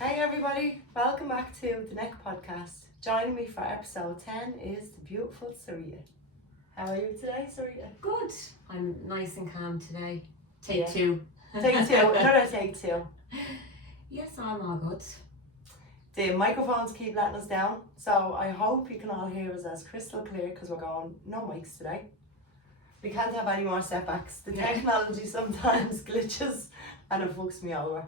Hey everybody, welcome back to the next podcast. Joining me for episode 10 is the beautiful Sarita. How are you today, Sarita? Good. I'm nice and calm today. Take Yeah. two. Take two, another take two. Yes, I'm all good. The microphones keep letting us down, so I hope you can all hear us as crystal clear because we're going no mics today. We can't have any more setbacks. The technology sometimes glitches and it fucks me over.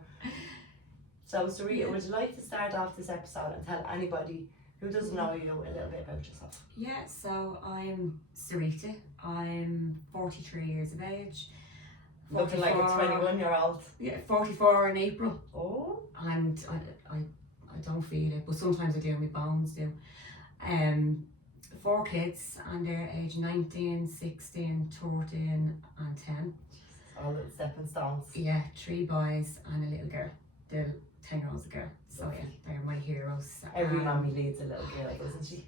So Sarita, would you like to start off this episode and tell anybody who doesn't know you a little bit about yourself? Yeah, so I'm Sarita. I'm 43 years of age. Looking like a 21-year-old. Yeah, 44 in April. Oh. And I don't feel it, but sometimes I do, my bones do. 4 kids, and they're age 19, 16, 13 and 10. All little stepping stones. Yeah, 3 boys and a little girl. The 10-year-old's a girl. So yeah, they're my heroes. Every mommy leads a little girl, doesn't she?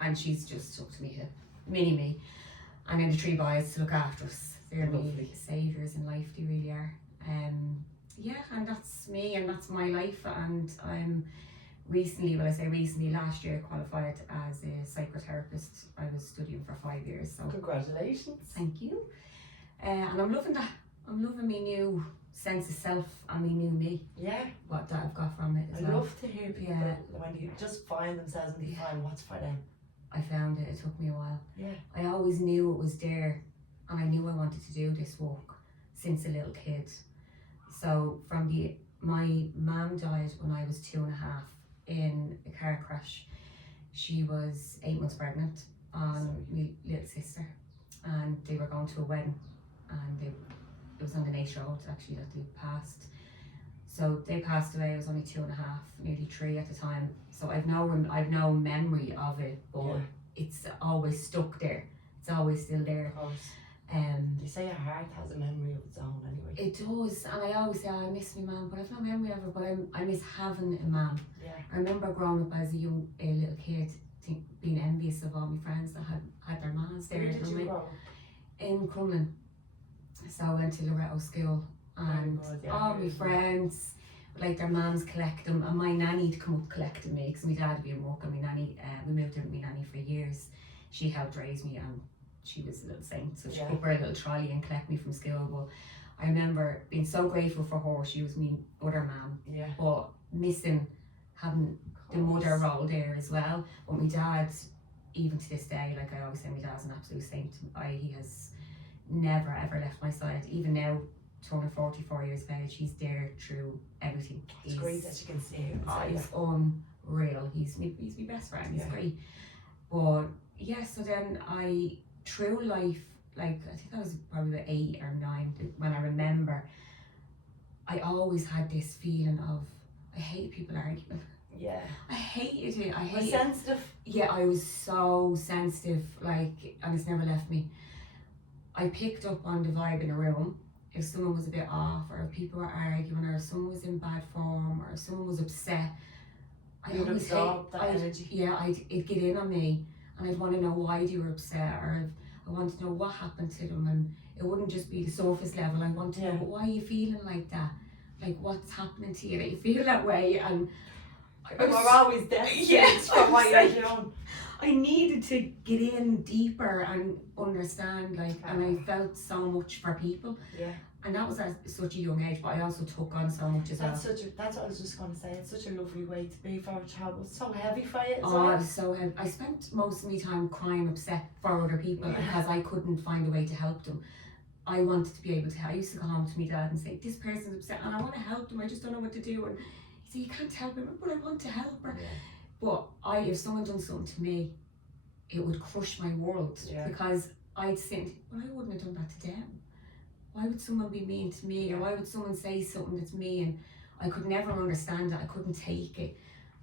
And she's just took to me, a mini me. And then the 3 boys to look after us. They're my saviours in life, they really are. Yeah, and that's me and that's my life. And I'm recently, last year qualified as a psychotherapist. I was studying for 5 years. So congratulations. Thank you. And I'm loving that. I'm loving my new sense of self and my new me. Yeah. What that I've got from it as I well. love to hear people when you just find themselves and define what's for them. I found it took me a while. Yeah. I always knew it was there and I knew I wanted to do this work since a little kid. So my mum died when I was 2.5 in a car crash. She was 8 months pregnant on my little sister, and they were going to a wedding, and it was on the Nash Road actually that they passed. So they passed away. I was only 2.5, nearly 3 at the time. So I've no memory of it, but it's always stuck there. It's always still there. Of course. They say a heart has a memory of its own anyway. It does, and I always say I miss my mum, but I've no memory of her. But I miss having a mum. Yeah. I remember growing up as a little kid, being envious of all my friends that had their mums there. Where did you grow up? In Crumlin. So I went to Loretto School, and all my friends, like their mums collect them, and my nanny'd come up collecting me because my dad had been working. My nanny, we moved in with my nanny for years. She helped raise me, and she was a little saint, so she'd put her a little trolley and collect me from school. But I remember being so grateful for her. She was my other mum, but missing having the mother role there as well. But my dad, even to this day, like I always say, my dad's an absolute saint. He has never ever left my side. Even now, turning 44 years of age, he's there through everything. It's great that you can see him. He's unreal. He's my best friend. He's great. But yeah, so then through life, like I think I was probably about 8 or 9 when I remember, I always had this feeling of I hate people arguing. Yeah. I hated it. I was sensitive. Yeah, I was so sensitive, like, and it's never left me. I picked up on the vibe in a room. If someone was a bit off, or if people were arguing, or if someone was in bad form, or if someone was upset, I'd always hate that energy. Yeah, it'd get in on me, and I'd want to know why they were upset, or I want to know what happened to them, and it wouldn't just be the surface level. I want to know why are you feeling like that, like what's happening to you that you feel that way. And we're always desperate for what you're doing. I needed to get in deeper and understand, like, and I felt so much for people. Yeah. And that was at such a young age, but I also took on so much as well. That's what I was just going to say. It's such a lovely way to be for a child. It's so heavy for you. It was so heavy. I spent most of my time crying, upset for other people because I couldn't find a way to help them. I wanted to be able to. I used to go home to my dad and say, "This person's upset, and I want to help them. I just don't know what to do." And he said, "You can't help her," but I want to help her. Yeah. But if someone done something to me, it would crush my world because I'd think, well, I wouldn't have done that to them. Why would someone be mean to me, or why would someone say something that's me? And I could never understand it. I couldn't take it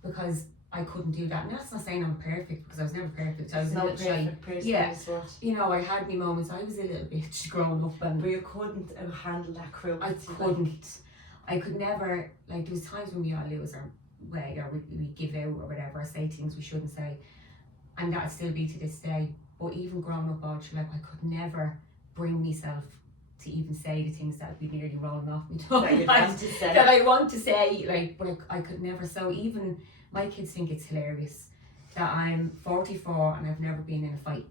because I couldn't do that. And that's not saying I'm perfect, because I was never perfect. I was a little shy. Yeah, you know, I had my moments. I was a little bitch growing up, and but you couldn't handle that crew. I couldn't. I could never. Like, there was times when we all lose our way, or we give out or whatever, or say things we shouldn't say, and that'd still be to this day. But even growing up all through life, I could never bring myself to even say the things that would be nearly rolling off my tongue. That you want to say. That I want to say, like, but I could never. So even my kids think it's hilarious that I'm 44 and I've never been in a fight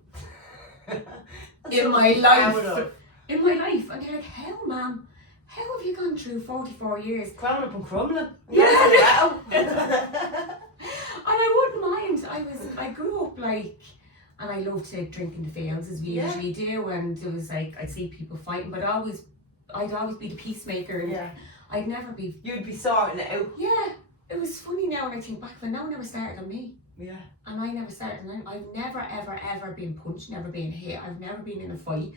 in my life. In my life, and they're like, "How, ma'am? How have you gone through 44 years? Growing up and crumbling." Yeah. And I wouldn't mind. I grew up like, and I loved to drink in the fields as we usually do, and it was like I'd see people fighting, but I'd always be the peacemaker, and I'd never be. You'd be sorting it out. Yeah, it was funny now when I think back, but no one ever started on me. Yeah. And I never started on them. I've never ever been punched, never been hit. I've never been in a fight.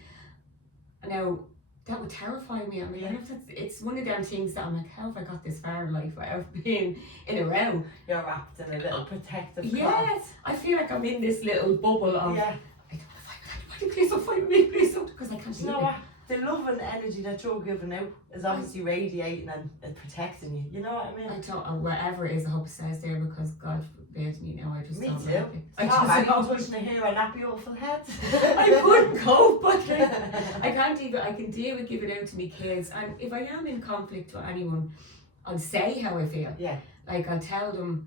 Now that would terrify me. I mean, it's one of them things that I'm like, how have I got this far in life without being in a row? You're wrapped in a little protective cloth. Yes, I feel like I'm in this little bubble of. Yeah. I don't want to fight with anybody. Please don't fight with me. Please don't, because I can't do it. The love and energy that you're giving out is obviously radiating and protecting you. You know what I mean? I don't, wherever it is, I hope it stays there, because God forbid me now. I just don't too. like it. I I'm don't. touching a hair on that beautiful head. I couldn't cope, but like, I can't even. I can deal with giving out to me kids, and if I am in conflict with anyone, I'll say how I feel. Yeah. Like I'll tell them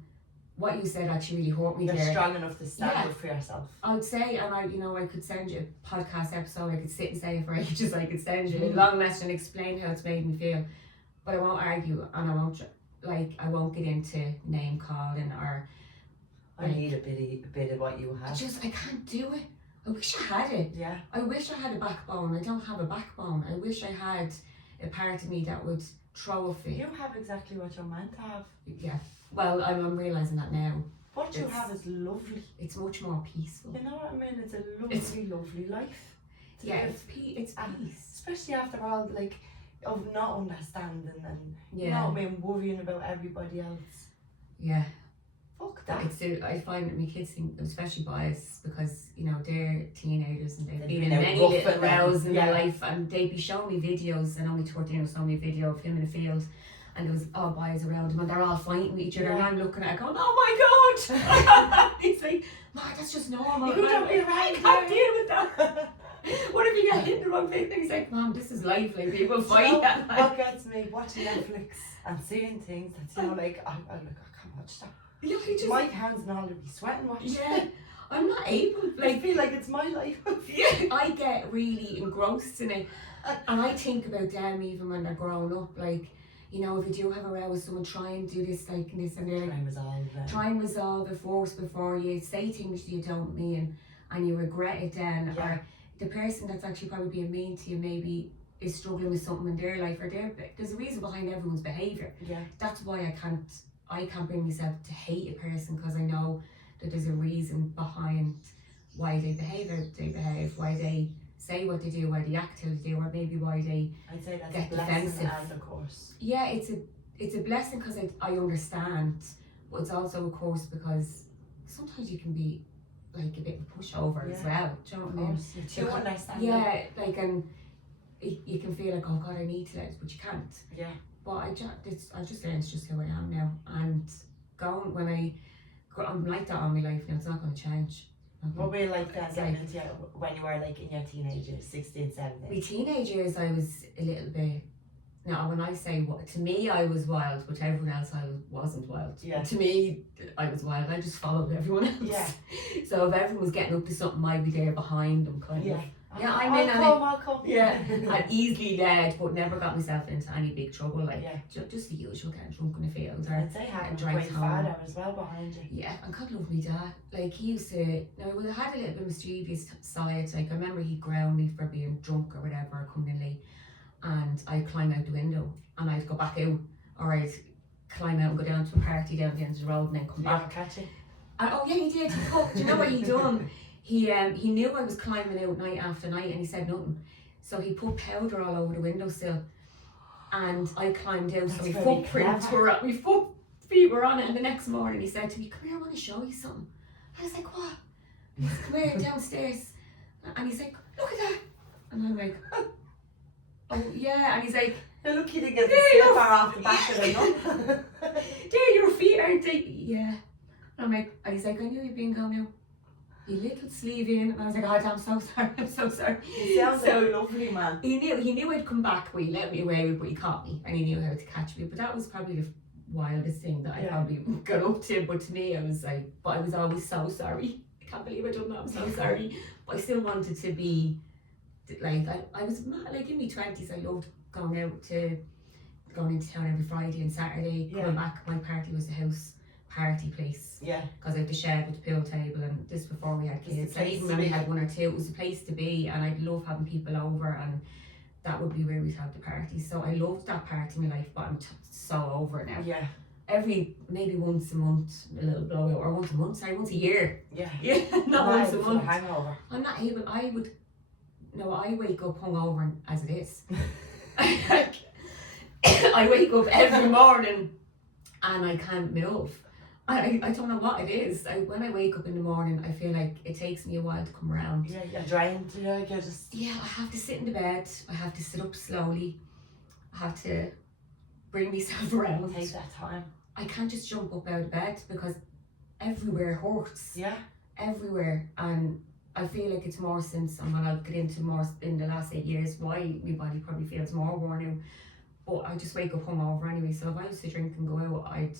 what you said actually really hurt me. You're there. strong enough to stand up for yourself. I'd say, and I could send you a podcast episode. I could sit and say it for ages. I could send you a long message and explain how it's made me feel, but I won't argue, and I won't get into name calling or. I need a bit of what you have. I can't do it. I wish I had it. Yeah. I wish I had a backbone. I don't have a backbone. I wish I had a part of me that would throw a fit. You have exactly what you're meant to have. Yeah. Well, I'm realising that now. What you have is lovely. It's much more peaceful. You know what I mean? It's a lovely life. It's peace. Especially after all, like, of not understanding and, you know what I mean, worrying about everybody else. Yeah. Fuck that. I find that my kids think, especially boys, because, you know, they're teenagers and they've been in many rough little rows in yeah. their life, and they'd be showing me videos, and only 13 was showing me a video of him in the field, and there was all boys around him, and they're all fighting with each other, and I'm looking at it going, oh my god! It's like, Mark, that's just normal. You don't be right. I can't deal with that. What if you get hit in the wrong place? And he's like, Mom, this is life, like, people fight. What gets me watching Netflix and seeing things that, you know, like, I can't watch that. Yeah, my hands and all would be sweating watching. Yeah, I'm not able. Like, I feel like it's my life. Yeah, I get really engrossed in it, and I think about them even when they're growing up. Like, you know, if you do have a row with someone, try and do this, like this, and they're like, try and resolve it first before you say things you don't mean, and you regret it then. Yeah. Or the person that's actually probably being mean to you maybe is struggling with something in their life, or there's a reason behind everyone's behaviour. Yeah. That's why I can't bring myself to hate a person, because I know that there's a reason behind why they behave how they behave, why they say what they do, why they act how they do, or maybe why they I'd say that's get a blessing defensive. and a course. Yeah, it's a blessing because I understand, but it's also a course because sometimes you can be like a bit of a pushover as well. Do you know what I mean? You understand. Yeah, like, and you can feel like, oh God, I need to let it, but you can't. Yeah. But I just learned it's just who I am now, and I'm like that all my life now. It's not going to change. What were you like that when you were like in your teenagers, 16, 17? My teenagers, I was a little bit. Now, when I say to me, I was wild, but to everyone else, I wasn't wild. Yeah. To me, I was wild. I just followed everyone else. Yeah. So if everyone was getting up to something, I'd be there behind them, kind of. Yeah, I'll come. Yeah, I easily led, but never got myself into any big trouble. Like, just the usual, getting drunk in the field, or I'd say having a great father as well behind you. Yeah, and God love me dad. Like, he used to. Now, he had a little bit mischievous side. Like, I remember he'd ground me for being drunk or whatever, or coming in late, and I'd climb out the window and I'd go back out, or I'd climb out and go down to a party down the end of the road and then come back. Catch it. And, oh yeah, he did. Do you know what he done? He knew I was climbing out night after night, and he said nothing. So he put powder all over the windowsill, and I climbed out. So my feet were on it. And the next morning he said to me, "Come here, I want to show you something." I was like, "What?" He said, "Come here, downstairs." And he's like, "Look at that." And I'm like, "Oh yeah." And he's like, "You're lucky to get the slipper off the back of the there, your feet aren't they? Yeah." And I'm like, and he's like, "I knew you'd been going out." your little sleeve in, and I was like, oh, I'm so sorry, I'm so sorry. He sounds like a lovely man. He knew I'd come back, but he let me away, but he caught me, and he knew how to catch me. But that was probably the wildest thing that I probably got up to. But to me, I was like, but I was always so sorry. I can't believe I done that. I'm so sorry. But I still wanted to be like, I was mad, like in my 20s. I loved going into town every Friday and Saturday. Coming back, my party was a house party place. Yeah. Because I had the shed with the pool table, and this before we had kids. And even when we had one or two, it was a place to be, and I'd love having people over, and that would be where we'd have the parties. So I loved that part of my life, but I'm so over it now. Yeah. Maybe once a month, a little blowout, or once a year. Yeah. Yeah, not once a month. Hangover. I'm not able. I wake up hungover as it is. I wake up every morning and I can't move. I don't know what it is. When I wake up in the morning, I feel like it takes me a while to come around. Yeah, you're drained. Yeah, I have to sit in the bed. I have to sit up slowly. I have to bring myself around. Take that time. I can't just jump up out of bed because everywhere hurts. Yeah. Everywhere. And I feel like it's more since, and what I'll get into more in the last 8 years, why my body probably feels more worn out. But I just wake up hungover anyway. So if I used to drink and go out,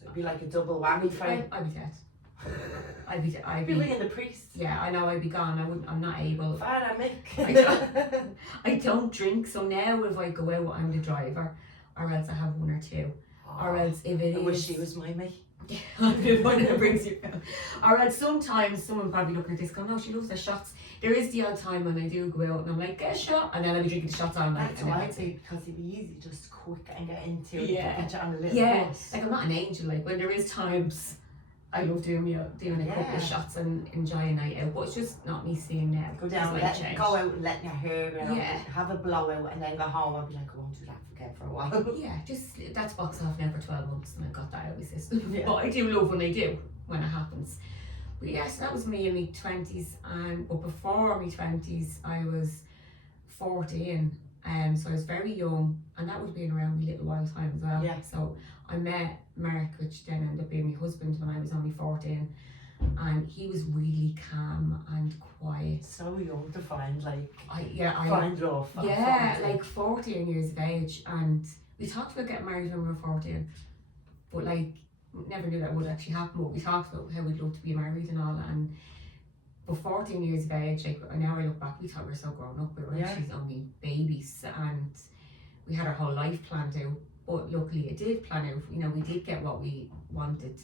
it'd be like a double whammy for you. I'd be dead. I'd be ringing the priest. Yeah, I know I'd be gone. I'm not able. Father Mick. I don't drink, so now if I go out, I'm the driver, or else I have one or two. Or else if it I is... wish she was my mate. The one that brings you down. Or else sometimes someone probably looking at this going, no, she loves her shots. There is the odd time when I do go out and I'm like, get a shot, and then I'll be drinking the shots all night. That's why I'd say, because it'd be easy, just quick and get into it. Yeah. Get you on a little bus. Like I'm not an angel. Like when there is times, I love doing a couple of shots and enjoy a night out, but it's just not me seeing now. Go down, go out and let your hair go. Have a blowout and then go home and be like, I won't do that again for a while. Yeah, just that's boxed off now for 12 months and I got that out of my system. Yeah. But I do love when it happens. But yes, that was me in my 20s, but before my 20s I was 14, so I was very young, and that would have been around my little wild time as well. Yeah. So I met Mark, which then ended up being my husband when I was only 14, and he was really calm and quiet. So young to find find love. Yeah, like 14 years of age, and we talked about getting married when we were 14, but like never knew that would actually happen. But we talked about how we'd love to be married and all that, and but 14 years of age, like now I look back, we thought we were so grown up. We were actually only babies, and we had our whole life planned out. But luckily it did plan out. You know, we did get what we wanted.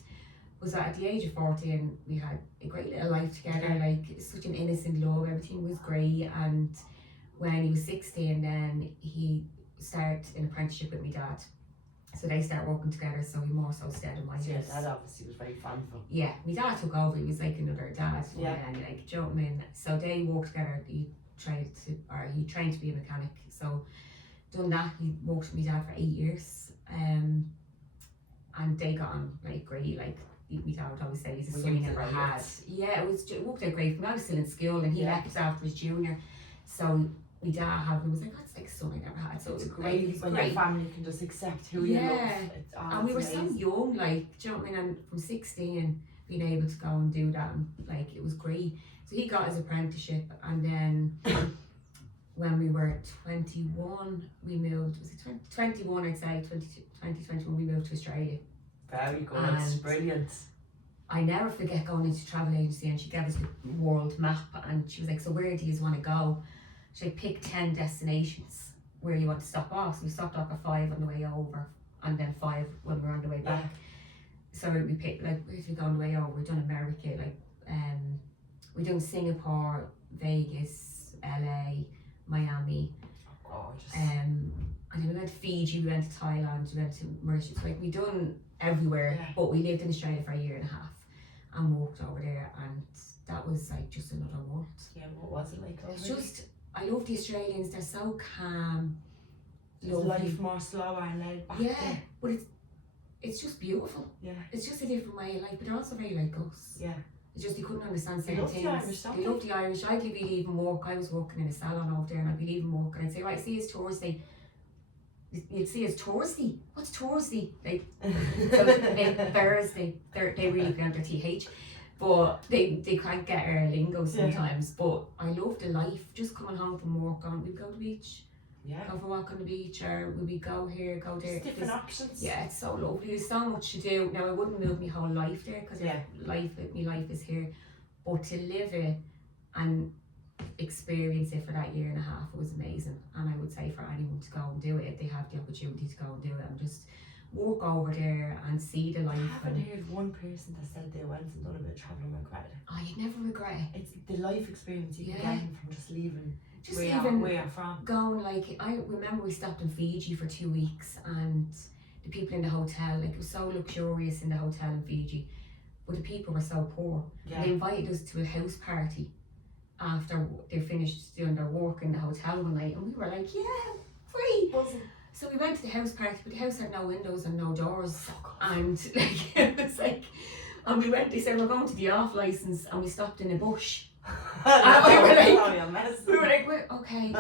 Was that at the age of 14 we had a great little life together, like such an innocent love, everything was great. And when he was 16, then he started an apprenticeship with my dad. So they started working together, so he more so stayed in my house. Yeah, Dad obviously was very thankful. Yeah, my dad took over, he was like another dad. Yeah. And like, do you know what I mean? So they worked together, he trained to be a mechanic. So done that, he worked with my dad for 8 years. And they got on like great, like my dad would always say he's a son he never had. Yeah, it worked out great for me. I was still in school and he left after his junior. So my dad had was like, that's like a son I never had. So it's great when your family can just accept who you love. And we were so young, like, do you know what I mean? And from 16 being able to go and do that, and like it was great. So he got his apprenticeship, and then when we were 21 we moved, was it 21 I'd say, 2021 we moved to Australia. Very good, it's brilliant. I never forget going into a travel agency and she gave us the world map and she was like, so where do you want to go? She like, pick 10 destinations where you want to stop off. So we stopped off at 5 on the way over and then 5 when we were on the way back. So we picked, like, where did we go on the way over? We've done America, like we done Singapore, Vegas, LA, Miami. Gorgeous. And then we went to Fiji, we went to Thailand, we went to Mauritius. Like we done everywhere, but we lived in Australia for 1.5 years and walked over there, and that was like just another world. Yeah, what was it like? It's just, I love the Australians. They're so calm. Is life more slower and laid back? Yeah, but it's just beautiful. Yeah, it's just a different way of life, but they're also very like us. Yeah. It's just you couldn't understand certain things. They love the Irish. I'd be leaving work. I was working in a salon over there, and I'd be leaving work, and I'd say, right, see, it's Thursday. You'd see it's Thursday. What's Thursday? Like, so like Thursday. They really count their TH. But they can't get our lingo sometimes. But I love the life, just coming home from work, we'd go to the beach, go for a walk on the beach, or we go here, go there. Just different options. Yeah, it's so lovely. There's so much to do. Now I wouldn't move my whole life there because my life is here. But to live it and experience it for that year and a half, it was amazing. And I would say for anyone to go and do it, if they have the opportunity to go and do it, and just walk over there and see the life. I haven't heard one person that said they went and done a bit of travelling and regret it. Oh, you'd never regret it. It's the life experience you can get from just leaving. Just where you're from. Going, like, I remember we stopped in Fiji for 2 weeks, and the people in the hotel, like, it was so luxurious in the hotel in Fiji, but the people were so poor. They invited us to a house party after they finished doing their work in the hotel one night, and we were like, yeah, free. Buzzing. So we went to the house party, but the house had no windows and no doors, and like, it was like, and we went, they said we're going to the off licence, and we stopped in a bush. And we were like, okay,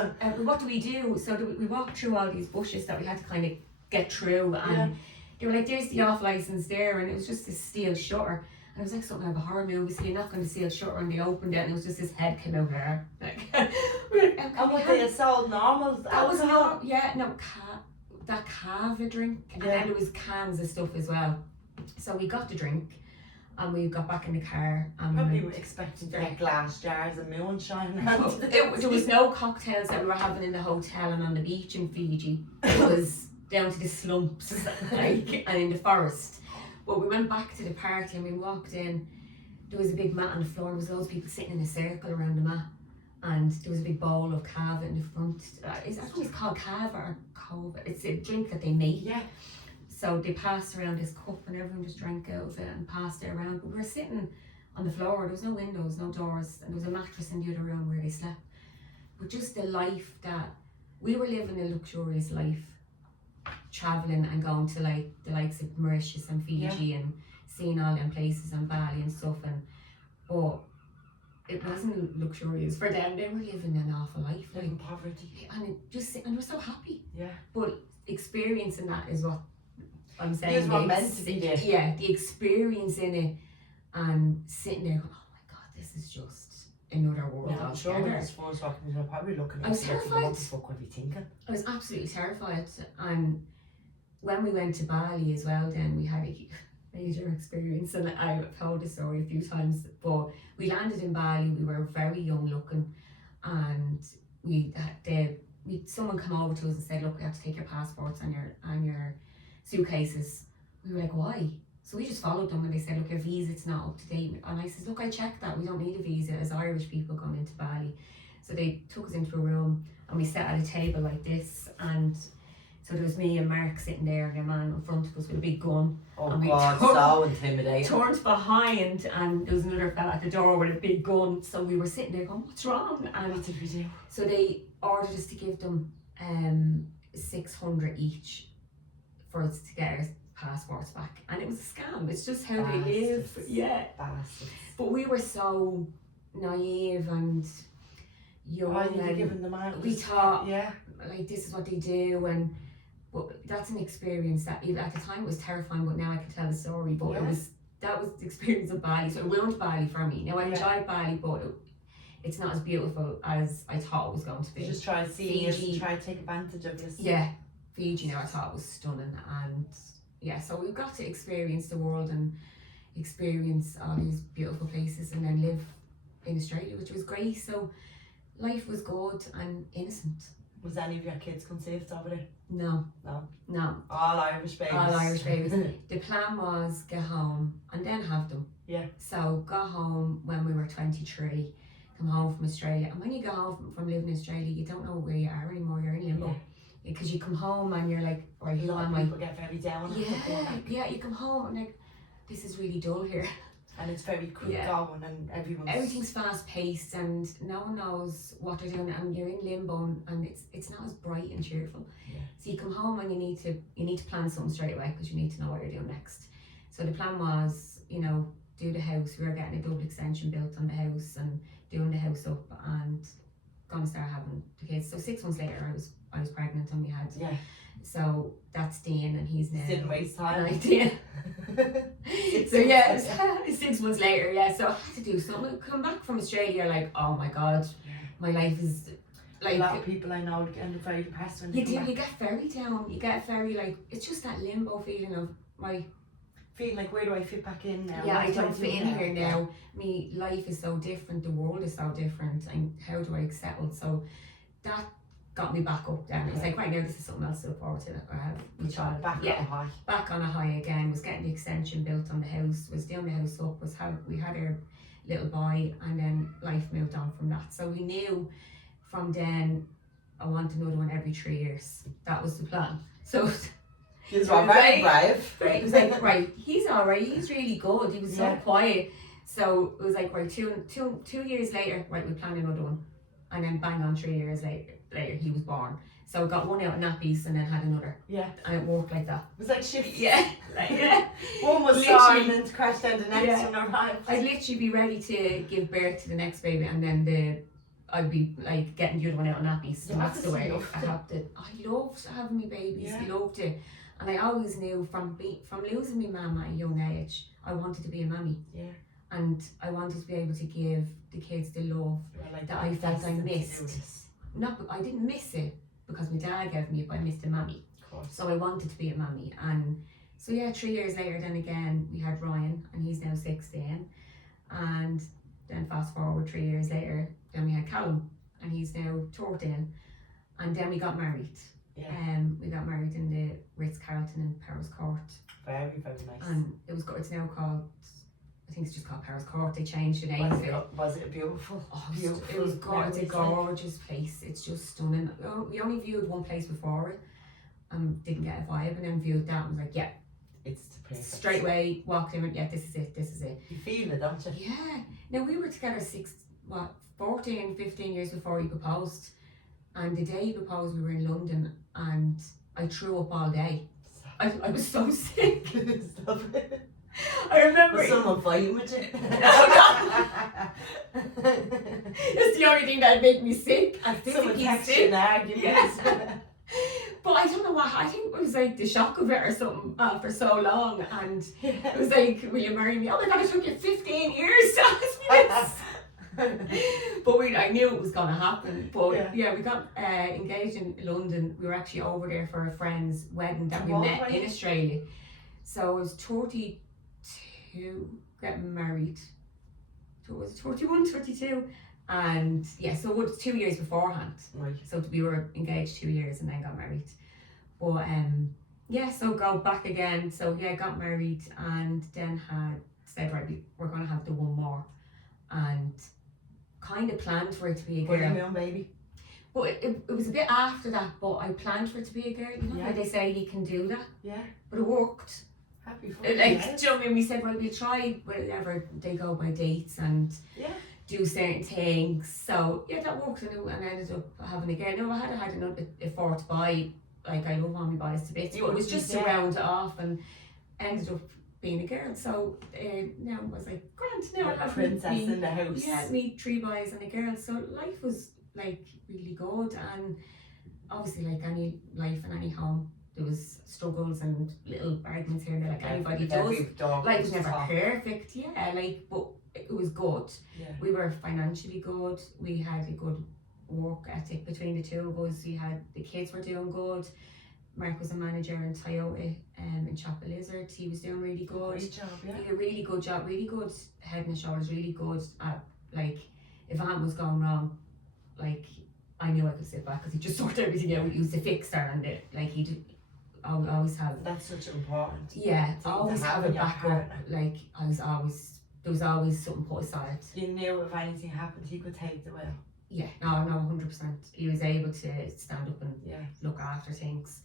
what do we do? So we walked through all these bushes that we had to kind of get through, and they were like, there's the off licence there, and it was just this steel shutter, and it was like something out of a horror movie. So you knock on the steel shutter, and they opened it, and it was just this head came over there. Like, we were like, and what they sold normal that was not, that cava drink, and then there was cans of stuff as well. So we got the drink, and we got back in the car. And probably were expecting to get glass jars of moonshine. There was no cocktails that we were having in the hotel and on the beach in Fiji. It was down to the slumps, like, and in the forest. But we went back to the party and we walked in. There was a big mat on the floor. There was loads of people sitting in a circle around the mat, and there was a big bowl of cava in the front. I think it's called cava or cova. It's a drink that they make. Yeah. So they passed around this cup, and everyone just drank out of it and passed it around. But we were sitting on the floor. There was no windows, no doors, and there was a mattress in the other room where they slept. But just the life that we were living, a luxurious life, traveling and going to like the likes of Mauritius and Fiji and seeing all them places and Bali and stuff. But it wasn't luxurious for them. They were living an awful life, like in poverty, and they were so happy. Yeah. But experiencing that is what I'm saying. It's what meant to be there. Yeah, the experience in it, and sitting there going, oh my god, this is just another world. Yeah, I'm sure when it's first walking, you're probably looking at it. What the fuck were we thinking? I was absolutely terrified. And when we went to Bali as well, then we had a major experience, and I've told the story a few times, but we landed in Bali. We were very young looking, and someone came over to us and said, look, we have to take your passports and your suitcases. We were like, why? So we just followed them, and they said, look, your visa's not up to date. And I said, look, I checked that, we don't need a visa as Irish people going into Bali. So they took us into a room, and we sat at a table like this, and so there was me and Mark sitting there, and a man in front of us with a big gun. Oh and God, so intimidating. Turned behind, and there was another fella at the door with a big gun. So we were sitting there going, what's wrong? And what did we do? So they ordered us to give them 600 each for us to get our passports back. And it was a scam. It's just how they live. Yeah. Bastards. But we were so naive and young. We thought, like, this is what they do, and but that's an experience that at the time it was terrifying, but now I can tell the story. But that was the experience of Bali. So it ruined Bali for me. Now I enjoyed Bali, but it's not as beautiful as I thought it was going to be. You just try to see it, try to take advantage of this. Yeah, Fiji now I thought it was stunning, and so we got to experience the world and experience all these beautiful places, and then live in Australia, which was great. So life was good and innocent. Was any of your kids conceived over there? No. All Irish babies. All Irish babies. The plan was get home and then have them. Yeah. So got home when we were 23, come home from Australia. And when you go home from living in Australia, you don't know where you are anymore. You're in limbo. Because you come home and you're like, or who am I? People get very down. Yeah, you come home and like, this is really dull here. And it's very quick going, and everything's fast paced, and no one knows what they're doing, and you're in limbo, and it's not as bright and cheerful. Yeah. So you come home and you need to plan something straight away, because you need to know what you're doing next. So the plan was, do the house. We were getting a double extension built on the house and doing the house up, and gonna start having the kids. So 6 months later, I was pregnant, and we had. Yeah. So that's Dean, and he's now. Didn't waste time. So yeah, it was 6 months later, yeah, so I had to do something. Come back from Australia like, oh my god, my life is like... A lot of people I know get very depressed when they You come do, back. you get very down, you get very like, it's just that limbo feeling of, my... Feeling like, where do I fit back in now? Yeah, What I do don't do fit in here now. Me life is so different, the world is so different, and how do I settle? So that got me back up then. It was like, right now this is something else to look forward to. I have my child. Back on a high. Back on a high again, was getting the extension built on the house, was doing the house up, we had our little boy, and then life moved on from that. So we knew from then I want another one every 3 years. That was the plan. So He's very brave. It was like, right, he's alright, he's really good. He was so quiet. So it was like, right, two years later, right, we planned another one. And then bang on 3 years later he was born. So got one out of nappies and then had another. Yeah. And it worked like that. It was like shifts. Yeah. Like, yeah. One was sore and then crashed down the next one arrived. I'd literally be ready to give birth to the next baby, and then I'd be like getting the other one out of nappies. So that's the way I have to. I loved having my babies. I loved it. And I always knew from losing my mum at a young age, I wanted to be a mummy. Yeah. And I wanted to be able to give the kids the love that I felt I missed. I didn't miss it because my dad gave me it, but I missed a mummy. Of course. So I wanted to be a mummy. And so 3 years later, then again, we had Ryan, and he's now 16. And then fast forward 3 years later, then we had Callum, and he's now 13. And then we got married. Yeah. We got married in the Ritz-Carlton in Paris Court. Very, very nice. And it's now called, I think it's just called Paris Court. They changed the name. Was it beautiful? Oh, beautiful. It was gorgeous. It's a gorgeous place. It's just stunning. We only viewed one place before it, didn't get a vibe, and then viewed that and was like, yeah, it's perfect. Straight away walked in and this is it. You feel it, don't you? Yeah. Now we were together 14, 15 years before he proposed. And the day he proposed, we were in London, and I threw up all day. I was so sick. Stop it. I remember. Was someone fighting with you? No. It's the only thing that made me sick. And physically sick. Yes. But I don't know what. I think it was like the shock of it or something for so long, and it was like, will you marry me? Oh my god, it took you 15 years to ask me this. But I knew it was going to happen. But we got engaged in London. We were actually over there for a friend's wedding that we met in Australia. So I was 32 getting married. So it was 31, 32. And so it was 2 years beforehand. Right. So we were engaged 2 years and then got married. But so go back again. So got married and then said, right, we're going to have the one more. And kind of planned for it to be a girl. Your own baby. But it was a bit after that, but I planned for it to be a girl. You know how they say you can do that? Yeah. But it worked. Happy for you. Do you know what I mean? We said, well, we'll try whenever they go by dates and do certain things. So that worked, and I ended up having a girl. No, I had another a fourth boy. Like, I love all my boys to bits, but it was just to round it off, and ended up being a girl. So now I was like, grand, now I'll have princess in the house. Yeah, me 3 boys and a girl. So life was like really good, and obviously like any life and any home, there was struggles and little arguments here and there, like anybody does. Life was never perfect, but it was good. Yeah. We were financially good. We had a good work ethic between the two of us. The kids were doing good. Mark was a manager in Toyota in Chapel Lizards. He was doing really good. Great job, He did a really good job, really good head and shoulders, really good at, like, if anything was going wrong, like, I knew I could sit back because he just sorted everything out. He was a fixer, and he did always have. That's such important. Yeah, always have a backup. Like, there was always something put aside. You knew if anything happened, he could take the wheel. Yeah, no, 100%. He was able to stand up and look after things.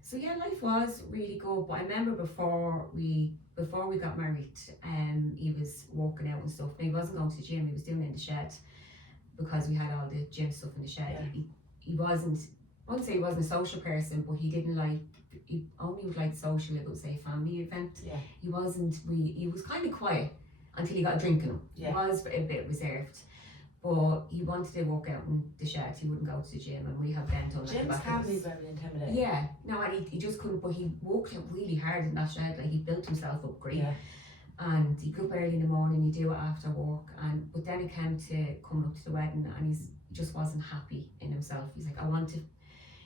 So life was really good. But I remember before we got married, he was working out and stuff. Now, he wasn't going to the gym. He was doing it in the shed because we had all the gym stuff in the shed. Yeah. He wasn't. I wouldn't say he wasn't a social person, but he didn't like. He only would like social if it was a family event. Yeah. He wasn't. He was kind of quiet until he got a drink in him. Yeah. He was a bit reserved. But he wanted to work out in the sheds. He wouldn't go to the gym, and we have bent on at the Gyms back can of be us. very intimidating. Yeah, no, and he just couldn't. But he worked out really hard in that shed. Like, he built himself up great. Yeah. And he got up early in the morning. He do it after work, and but then it came to coming up to the wedding, and he just wasn't happy in himself. He's like, I want to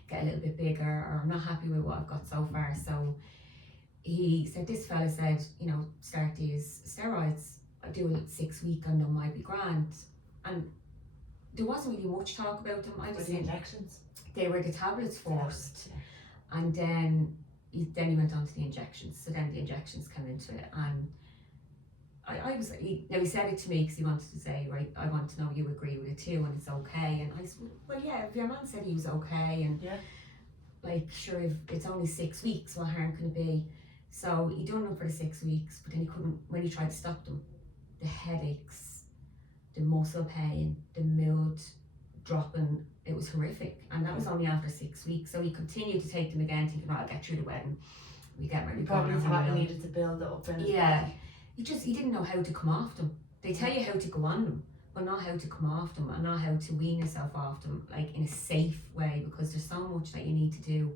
get a little bit bigger, or I'm not happy with what I've got so far. So he said, this fella said, you know, start these steroids. I do a 6 week on them, might be grand. And there wasn't really much talk about them. I With just the said injections. they were the tablets first, Yeah. and then he went on to the injections. So then the injections came into it, and he said it to me because he wanted to say, right, I want to know you agree with it too, and it's okay. And I said, well, yeah, if your man said he was okay, and Yeah. like, sure, if it's only 6 weeks, what harm can it be? So he done them for the 6 weeks, but then he couldn't. When he tried to stop them, the headaches, the muscle pain, the mood dropping, it was horrific, and that was only after 6 weeks. So he continued to take them again, thinking, right, I'll get through the wedding. We get ready. You probably thought you needed to build it up in his body. He didn't know how to come off them. They tell you how to go on them, but not how to come off them, and not how to wean yourself off them, like in a safe way, because there's so much that you need to do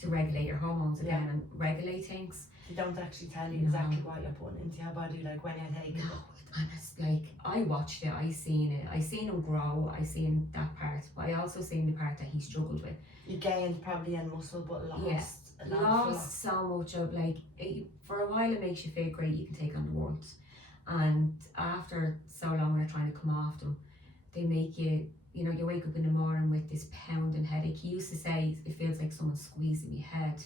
to regulate your hormones again and regulate things. They don't actually tell you exactly what you're putting into your body, like when you're taking it. And it's like, I watched it, I seen him grow, I seen that part, but I also seen the part that he struggled with. You gained probably in muscle, but lost a lot. Lost so much of, like, for a while it makes you feel great, you can take on the world, and after so long when you're trying to come off them, they make you, you know, you wake up in the morning with this pounding headache. He used to say it feels like someone squeezing your head,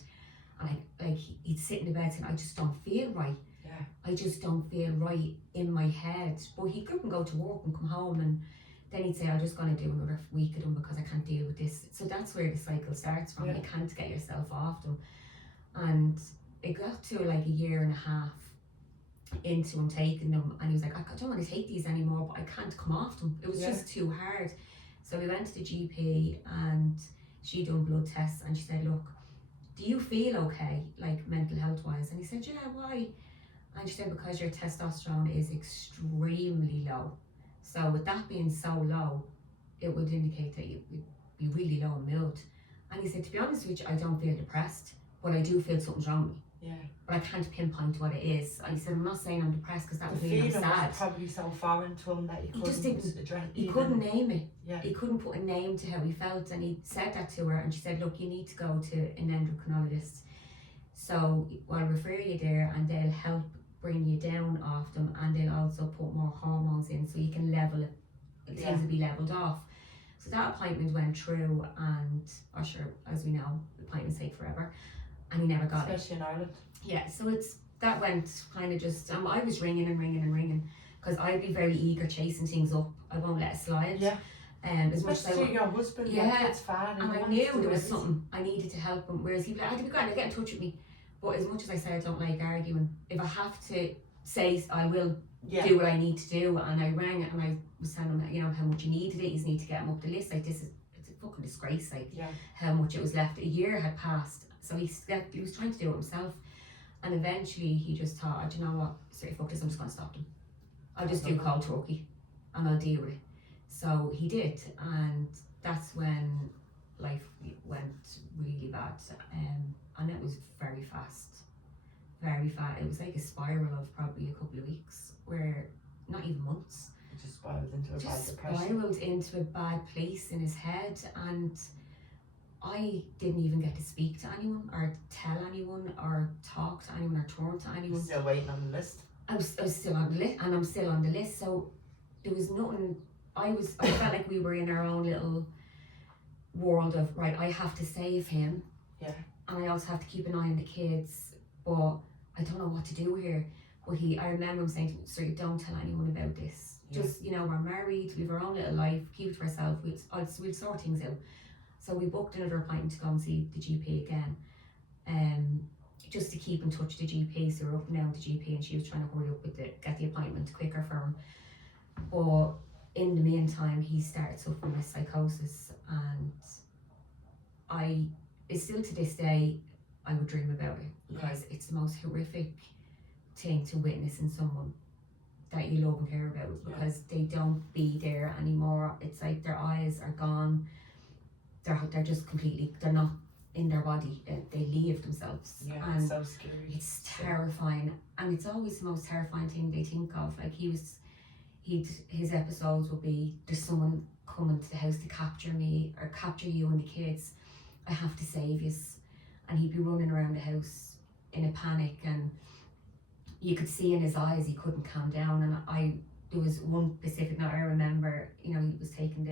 and like he'd sit in the bed saying, I just don't feel right. Yeah. I just don't feel right in my head. But he couldn't go to work and come home, and then he'd say, I'm just going to do another week of them because I can't deal with this. So that's where the cycle starts from. You can't get yourself off them. And it got to like a year and a half into him taking them, and he was like, I don't want to take these anymore, but I can't come off them. It was just too hard. So we went to the GP, and she done blood tests, and she said, look, do you feel okay, like mental health wise? And he said, yeah, why? And she said, because your testosterone is extremely low. So with that being so low, it would indicate that you'd be really low in mood. And he said, to be honest with you, I don't feel depressed, but I do feel something's wrong with me. Yeah. But I can't pinpoint what it is. And he said, I'm not saying I'm depressed because that would mean I'm sad. Was probably so foreign to him that He just couldn't name it. Yeah. He couldn't put a name to how he felt, and he said that to her, and she said, look, you need to go to an endocrinologist. So I'll refer you there, and they'll help bring you down off them, and they'll also put more hormones in so you can level it. Things will be leveled off. So that appointment went through, and sure, as we know, appointments take forever, and he never got Especially in Ireland. Yeah, so that went kind of just, I was ringing and ringing and ringing, because I'd be very eager chasing things up. I won't let it slide. Yeah. As much as I want. Your husband, it's fine. And I knew there was something I needed to help him, whereas he'd be like, I'd be glad to get in touch with me. But as much as I said I don't like arguing, if I have to say I will do what I need to do, and I rang and I was telling him, you know, how much he needed it, you need to get him up the list, like it's a fucking disgrace, like how much it was left. A year had passed, so he was trying to do it himself, and eventually he just thought, do you know what, sorry, fuck this, I'm just going to stop them. I'll just do cold turkey and I'll deal with it. So he did, and that's when life went really bad, and it was very fast. It was like a spiral of probably a couple of weeks, where not even months. It just spiraled into a bad depression. Spiraled into a bad place in his head, and I didn't even get to speak to anyone, or tell anyone, or talk to anyone, or turn to anyone. Still waiting on the list. I was still on the list, and I'm still on the list. So there was nothing. I felt like we were in our own little world of, right, I have to save him. Yeah. And I also have to keep an eye on the kids, but I don't know what to do here. But I remember him saying to me, sorry, don't tell anyone about this. Just, you know, we're married, we have our own little life, keep it to ourselves, we'll sort things out. So we booked another appointment to go and see the GP again, just to keep in touch with the GP. So we're up and down with the GP, and she was trying to hurry up with get the appointment quicker for him. But in the meantime, he started suffering with psychosis, and it's still to this day, I would dream about it, because it's the most horrific thing to witness in someone. that you love and care about, because they don't be there anymore. It's like their eyes are gone. They're just completely, they're not in their body. They leave themselves. Yeah, and it's so scary. it's terrifying, and it's always the most terrifying thing they think of. Like his episodes would be, there's someone coming to the house to capture me or capture you and the kids. I have to save you. And he'd be running around the house in a panic, and you could see in his eyes he couldn't calm down. And there was one specific night I remember, you know, he was taking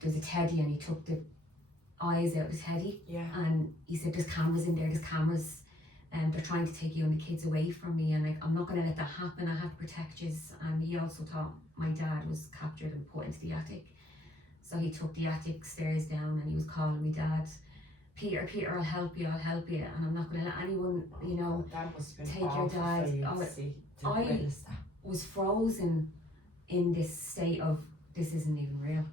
there's a teddy, and he took the eyes out of the teddy. Yeah. And he said, there's cameras in there, and they're trying to take you and the kids away from me, and like, I'm not going to let that happen, I have to protect you. And he also thought my dad was captured and put into the attic, so he took the attic stairs down, and he was calling me dad. Peter, I'll help you, and I'm not going to let anyone, you know, that must have been take your dad. I was frozen in this state of, this isn't even real.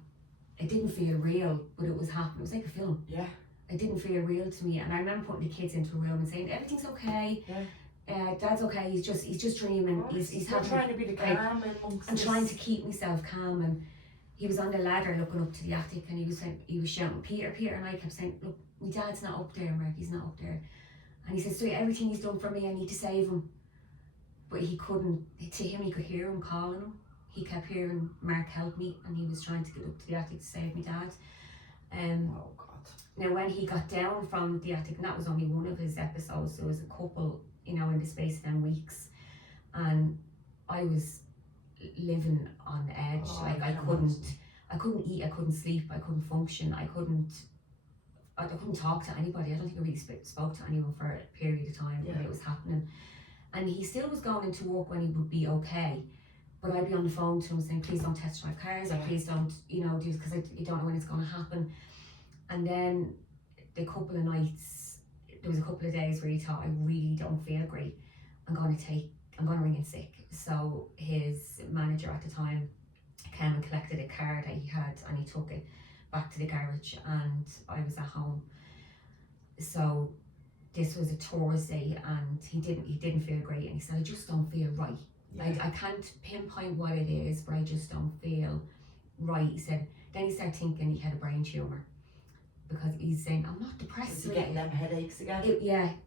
It didn't feel real, but it was happening. It was like a film. Yeah. It didn't feel real to me, and I remember putting the kids into a room and saying, everything's okay. Yeah. Dad's okay. He's just dreaming. He's having, trying to be the calm and trying to keep myself calm. And he was on the ladder looking up to the attic, and he was shouting, Peter, and I kept saying, look, my dad's not up there, Mark. He's not up there. And he said, so everything he's done for me, I need to save him. But he couldn't. To him, he could hear him calling him. He kept hearing, Mark, help me, and he was trying to get up to the attic to save my dad. Oh God. Now when he got down from the attic, and that was only one of his episodes, there was a couple, you know, in the space of them weeks, and I was living on edge. Like I couldn't eat, I couldn't sleep, I couldn't function, I couldn't talk to anybody. I don't think I really spoke to anyone for a period of time when it was happening. And he still was going into work when he would be okay, but I'd be on the phone to him saying, please don't test drive cars, or please don't, you know, do this, because you don't know when it's going to happen. And then the couple of nights, there was a couple of days where he thought, I really don't feel great, I'm going to ring in sick. So his manager at the time came and collected a car that he had, and he took it back to the garage, and I was at home. So this was a Thursday, and he didn't feel great, and he said, I just don't feel right. I can't pinpoint what it is, but I just don't feel right. He said, then he started thinking he had a brain tumour, because he's saying, I'm not depressed. Is he getting them headaches again?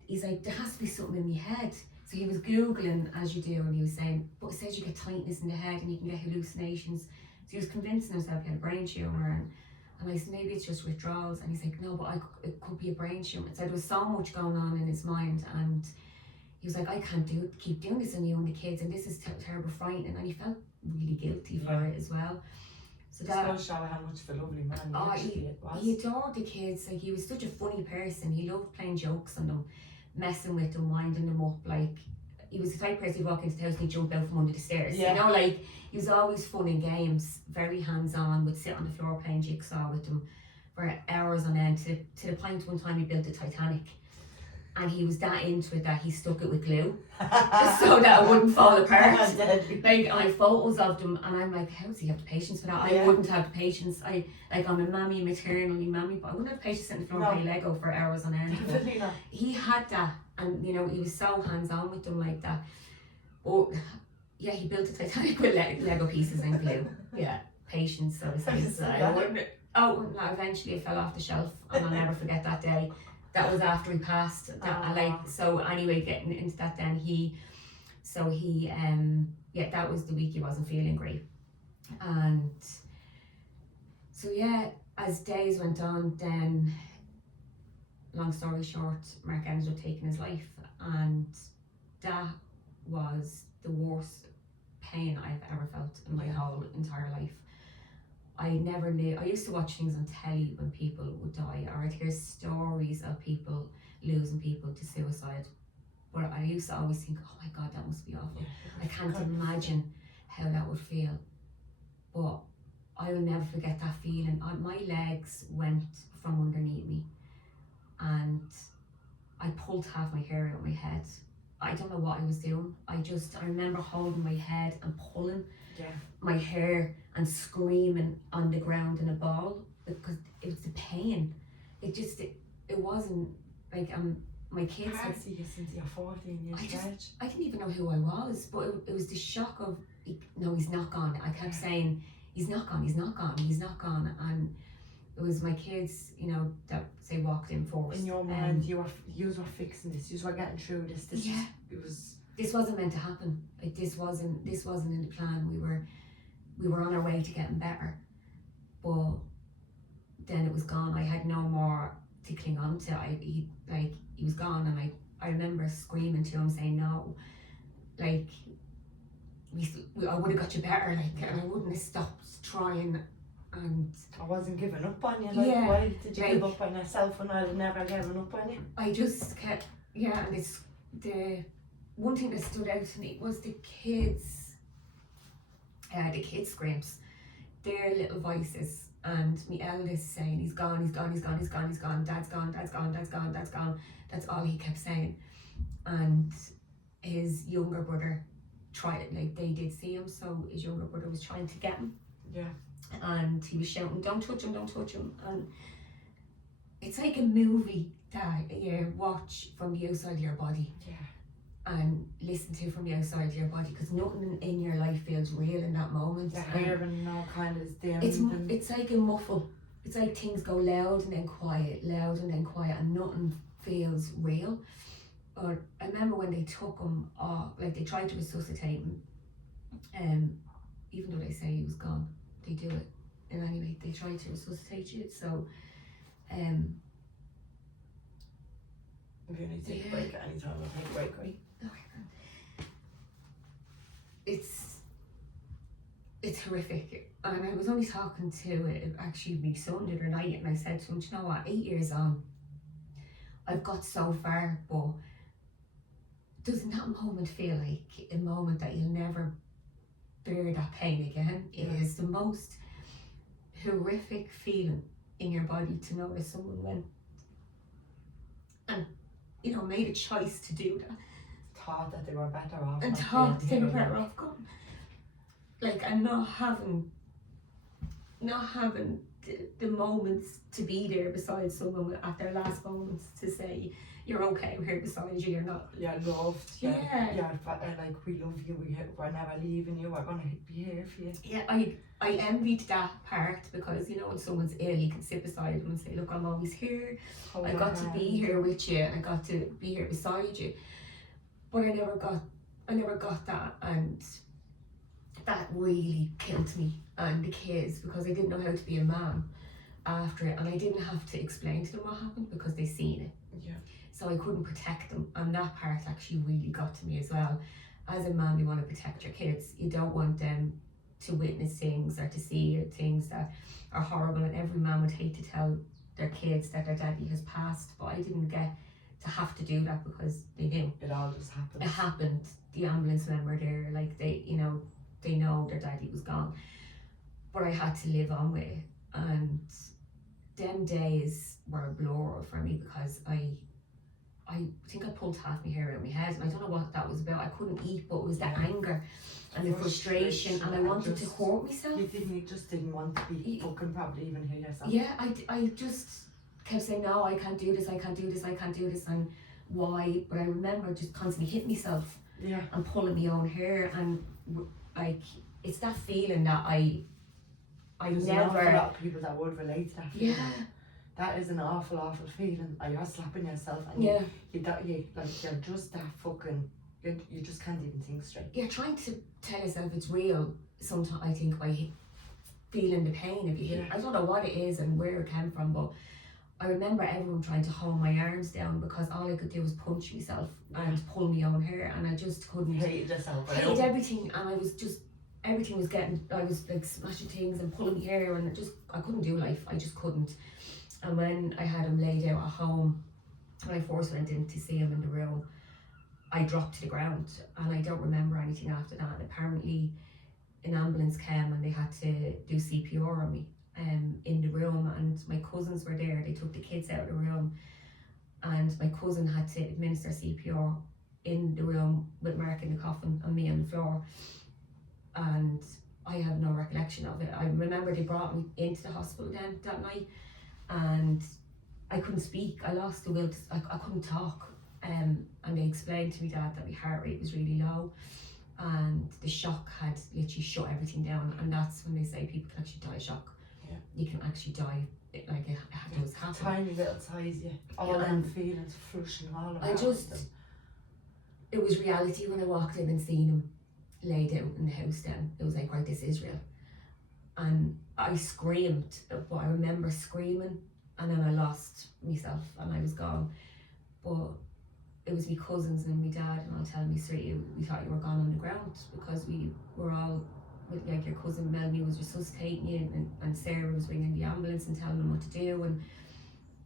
He's like, there has to be something in my head. So he was Googling, as you do, and he was saying, but it says you get tightness in the head and you can get hallucinations. So he was convincing himself he had a brain tumour, and I said, maybe it's just withdrawals. And he's like, no, but it could be a brain tumour. So there was so much going on in his mind, and he was like, I can't keep doing this on you and the kids, and this is terrible, frightening. And he felt really guilty for it as well. So that does show how much of a lovely man he was. He adored the kids. Like, he was such a funny person. He loved playing jokes on them, messing with them, winding them up. Like, he was the type of person who'd walk into the house and he'd jump out from under the stairs. You know, like, he was always fun in games, very hands-on, would sit on the floor playing jigsaw with them for hours on end, to the point one time he built the Titanic. And he was that into it that he stuck it with glue so that it wouldn't fall apart. Like, I have photos of them, and I'm like, how does he have the patience for that? I wouldn't have the patience. I'm a mammy, maternally mammy, but I wouldn't have patience sitting on the floor playing Lego for hours on end. Definitely not. He had that, and you know, he was so hands-on with them like that. But yeah, he built the Titanic with Lego pieces and glue. Yeah, patience, so to say. Eventually it fell off the shelf, and I'll never forget that day. That was after he passed. So anyway, getting into that, then that was the week he wasn't feeling great. And so as days went on, then, long story short, Mark ended up taking his life, and that was the worst pain I've ever felt in my whole entire life. I never knew. I used to watch things on telly when people would die, or I'd hear stories of people losing people to suicide. But I used to always think, oh my God, that must be awful. I can't imagine how that would feel. But I will never forget that feeling. My legs went from underneath me, and I pulled half my hair out of my head. I don't know what I was doing. I remember holding my head and pulling my hair and screaming on the ground in a ball, because it was the pain. It wasn't like my kids had, Can't see you since you're 14 years of age. I didn't even know who I was, but it was the shock of, no, he's not gone. I kept saying, he's not gone, he's not gone, he's not gone. And it was my kids, you know, that say walked in first. In your mind, you were fixing this. You were getting through this. This wasn't meant to happen. Like this wasn't in the plan. We were on our way to getting better, but then it was gone. I had no more to cling on to. He was gone, and I remember screaming to him, saying no, like I would have got you better, like, and I wouldn't have stopped trying. And I wasn't giving up on you. Like, why did you give up on yourself when I'd never given up on you? I just kept, and it's the one thing that stood out to me was the kids screams, their little voices, and my eldest saying, he's gone, he's gone, he's gone, he's gone, he's gone, dad's gone, dad's gone, dad's gone, dad's gone. That's all he kept saying. And his younger brother tried, like, they did see him, so his younger brother was trying to get him. Yeah. And he was shouting, don't touch him, don't touch him. And it's like a movie that you watch from the outside of your body. Yeah. And listen to from the outside of your body, because nothing in your life feels real in that moment. The hair and all kind of dim. It's like a muffle. It's like things go loud and then quiet, and nothing feels real. Or I remember when they took him off, like they tried to resuscitate him, even though they say he was gone, they do it. And anyway, they tried to resuscitate you. So, if you need to take a break at any time, I'll take a break, right? It's horrific. And I was only talking to actually my son the other night, and I said to him, you know what, 8 years on, I've got so far, but doesn't that moment feel like a moment that you'll never bear that pain again? It is the most horrific feeling in your body to know that someone went and, you know, made a choice to do that. Thought that they were better off. And thought they were better off gone. Like, and not having the moments to be there beside someone at their last moments to say, you're okay, I'm here beside you, you're not. Yeah, loved. Yeah. Like, we love you, we're never leaving you, we're going to be here for you. Yeah, I envied that part, because, you know, when someone's ill, you can sit beside them and say, look, I'm always here, I got to be here with you, and I got to be here beside you. But I never got that, and that really killed me and the kids, because I didn't know how to be a mom after it, and I didn't have to explain to them what happened because they seen it. Yeah. So I couldn't protect them, and that part actually really got to me as well. As a mom, you want to protect your kids. You don't want them to witness things or to see things that are horrible, and every mom would hate to tell their kids that their daddy has passed, but I didn't get to have to do that because they knew. It all just happened. It happened. The ambulance men were there, like they know their daddy was gone. But I had to live on with it, and them days were a blur for me, because I think I pulled half my hair out of my head, and I don't know what that was about. I couldn't eat, but it was the anger and the frustration, and I wanted to hurt myself. You just didn't want to be fucking probably even hear yourself. Yeah, I just kept saying, no, I can't do this, I can't do this, I can't do this, and why? But I remember just constantly hitting myself and pulling my own hair, and like, it's that feeling that There's never. an awful lot of people that would relate to that feeling. Yeah. That is an awful feeling. You're slapping yourself, and you're just that fucking. You just can't even think straight. You're trying to tell yourself it's real. Sometimes I think by feeling the pain of you. I don't know what it is and where it came from, but I remember everyone trying to hold my arms down, because all I could do was punch myself and pull my own hair, and I just couldn't. Hated yourself. Hated everything, and I was just. Everything was I was like smashing things and pulling my hair, and I couldn't do life. I just couldn't. And when I had him laid out at home, when I first went in to see him in the room, I dropped to the ground, and I don't remember anything after that. And apparently an ambulance came and they had to do CPR on me in the room, and my cousins were there. They took the kids out of the room, and my cousin had to administer CPR in the room with Mark in the coffin and me on the floor. And I have no recollection of it. I remember they brought me into the hospital then that night, and I couldn't speak. I lost the will I couldn't talk. and they explained to me dad that my heart rate was really low, and the shock had literally shut everything down. And that's when they say people can actually die of shock. Yeah. You can actually die, like it does happen. Tiny little size, all them feelings flushing all around. It was reality when I walked in and seen him laid out in the house then. It was like, right, this is real. And I screamed, but I remember screaming, and then I lost myself and I was gone. But it was my cousins and my dad and all telling me, Sarita, we thought you were gone on the ground, because we were all, like your cousin Melanie was resuscitating you, and Sarah was ringing the ambulance and telling them what to do.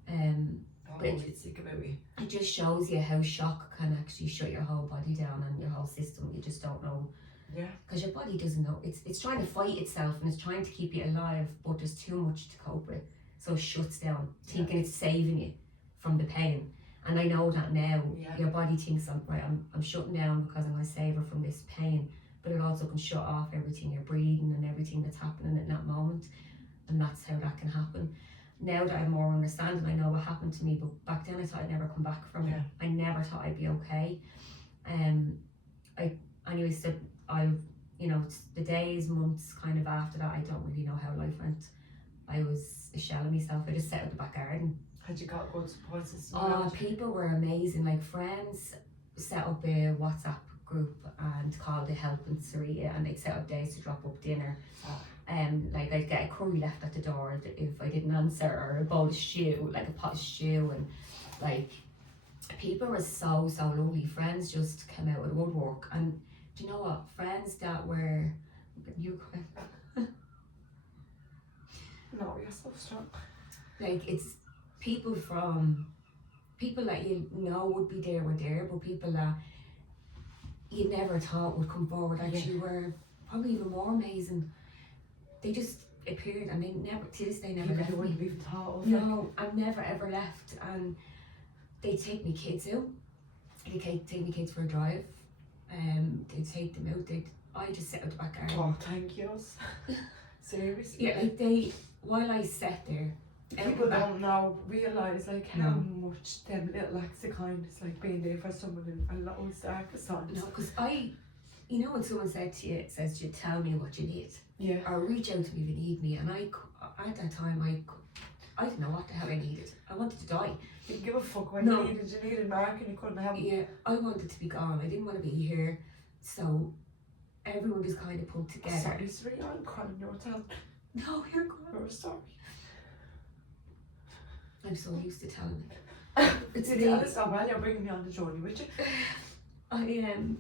And it's sick about me. it just shows you how shock can actually shut your whole body down and your whole system. You just don't know. Yeah. Because your body doesn't know. It's trying to fight itself and it's trying to keep you alive, but there's too much to cope with. So it shuts down, thinking it's saving you from the pain. And I know that now. Yeah. Your body thinks, I'm shutting down because I'm going to save her from this pain. But it also can shut off everything you're breathing and everything that's happening at that moment. And that's how that can happen. Now that I'm more understanding, I know what happened to me, but back then I thought I'd never come back from it. I never thought I'd be okay. The days, months kind of after that, I don't really know how life went. I was a shell of myself. I just sat at the back garden. Had you got good support system? Oh, people were amazing. Like, friends set up a WhatsApp group and called it Helping Sarita, and they'd set up days to drop up dinner. Like, I'd get a curry left at the door if I didn't answer, or a bowl of stew, like a pot of stew. And like, people were so lovely. Friends just came out of the woodwork. And do you know what? Friends that were, you cry. No, you're so strong. Like, it's people that you know would be there were there, but people that you never thought would come forward actually were probably even more amazing. They just appeared, and they never, to this day, never people left you me. wouldn't even thought of. No, I've never ever left. And they'd take me kids out. They'd take me kids for a drive. They'd take them out. I just sit at the back garden. Oh, thank you. Seriously. Yeah, while I sat there. People don't realise like how much them little acts of kindness, like being there for someone in a low darkest times. No, because when someone says to you, tell me what you need. Yeah. Or reach out to me if you need me. And at that time, I didn't know what the hell I needed. I wanted to die. You didn't give a fuck when you needed Mark and you couldn't have him. Yeah, I wanted to be gone. I didn't want to be here. So everyone just kind of pulled together. Sorry, Sarita, I'm crying. You're telling. No, you're crying. You're sorry. I'm so used to telling it. It's tell us how well you're bringing me on the journey with you. I'm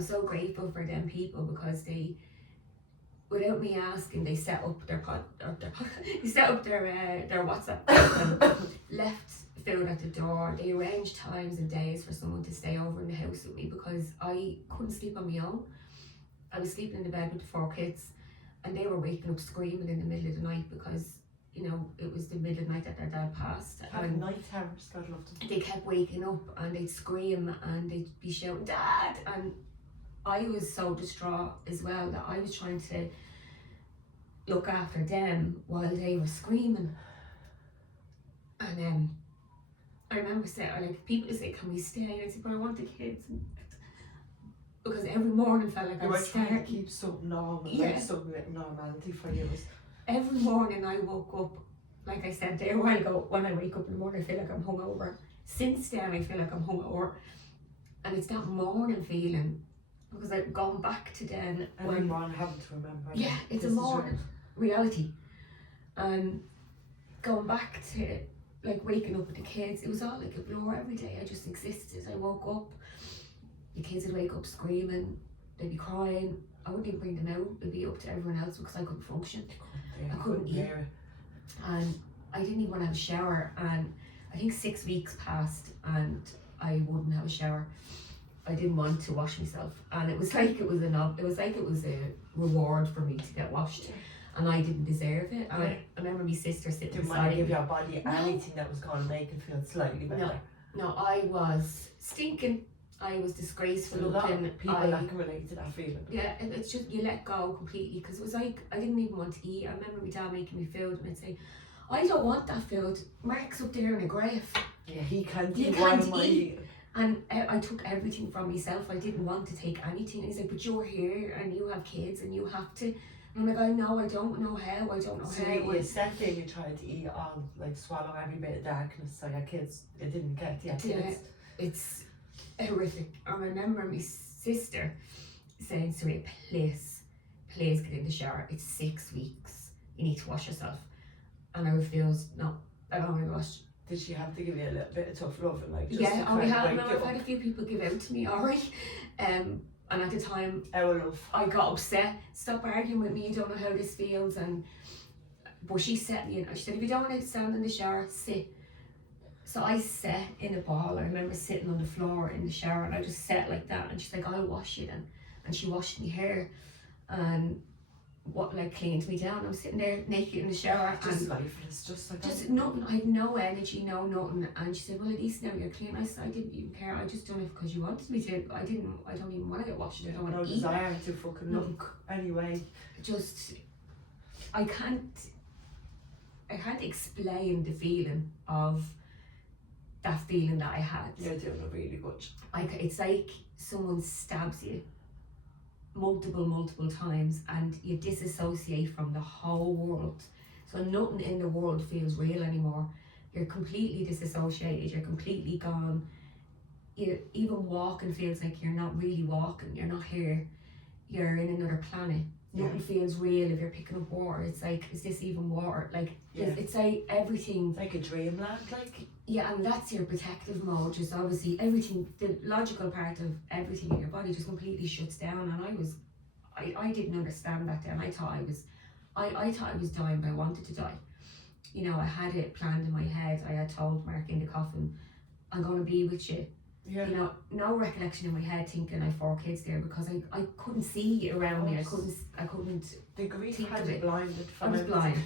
so grateful for them people, because they, without me asking, they set up their their WhatsApp group and left food at the door. They arranged times and days for someone to stay over in the house with me, because I couldn't sleep on my own. I was sleeping in the bed with the 4 kids, and they were waking up screaming in the middle of the night, because it was the middle of the night that their dad passed. Having night terrors, God love them. They kept waking up and they'd scream and they'd be shouting, Dad! And I was so distraught as well that I was trying to look after them while they were screaming. And I remember saying, people would say, can we stay? And I said, but I want the kids. Because every morning felt like I was trying scared. to keep something normal, something like normality for you. Every morning I woke up, like I said there a while ago, when I wake up in the morning I feel like I'm hungover. Since then I feel like I'm hungover. And it's that morning feeling, because I've gone back to then. Every morning having to remember. Yeah, it's a morning reality. And going back to like waking up with the kids, it was all like a blur every day. I just existed. I woke up, the kids would wake up screaming, they'd be crying. I wouldn't even bring them out, it'd be up to everyone else, because I couldn't function. I couldn't eat. And I didn't even want to have a shower. And I think 6 weeks passed and I wouldn't have a shower. I didn't want to wash myself. And it was like it was a reward for me to get washed. And I didn't deserve it. And I remember my sister sitting beside me. Didn't want to give your body anything that was going to make it feel slightly better. No, I was stinking. I was disgraceful looking. A lot of people that can relate to that feeling. Yeah, and it's just, you let go completely, because it was like I didn't even want to eat. I remember my dad making me food and I'd say, I don't want that food. Mark's up there in a grave. Yeah, he can't You eat. can't Why am I eat. eating? And I took everything from myself. I didn't want to take anything. And he's like, but you're here and you have kids and you have to. And I'm like, I know, I don't know how. I don't know So how. you sat there, you tried to eat all, like swallow every bit of darkness. I had kids. It didn't get the kids. It's horrific. I remember my sister saying, Sarita, please get in the shower. It's 6 weeks. You need to wash yourself. And I refused. No. Oh my gosh. Did she have to give you a little bit of tough love and like just Yeah, to I've kind of wake you had a up? few people give out to me, alright. And at the time Our love. I got upset. Stop arguing with me, you don't know how this feels. But she set me in. She said, if you don't want to stand in the shower, sit. So I sat in a ball. I remember sitting on the floor in the shower and I just sat like that, and she's like, I'll wash you then. And she washed my hair and cleaned me down. I'm sitting there naked in the shower. Just and lifeless, just like just nothing. I had no energy, no nothing. And she said, well, at least now you're clean. I said, I didn't even care. I just done it because you wanted me to. I don't even want to get washed. I don't want no to eat. desire to fucking look anyway. Just, I can't explain the feeling of that feeling that I had. You're doing it really good. It's like someone stabs you multiple times and you disassociate from the whole world. So nothing in the world feels real anymore. You're completely disassociated, you're completely gone. You even walking feels like you're not really walking, you're not here. You're in another planet. Nothing feels real. If you're picking up water, it's like, is this even water? Like, it's like everything. It's like a dreamland, like. Yeah, and that's your protective mode. Just obviously everything, the logical part of everything in your body just completely shuts down. And I didn't understand that then. I thought I was dying, but I wanted to die. You know, I had it planned in my head. I had told Mark in the coffin, I'm going to be with you. Yeah. You know, no recollection in my head thinking I had 4 kids there, because I couldn't see around me. I couldn't. The grief think had of you it. blinded I from was everything. blind,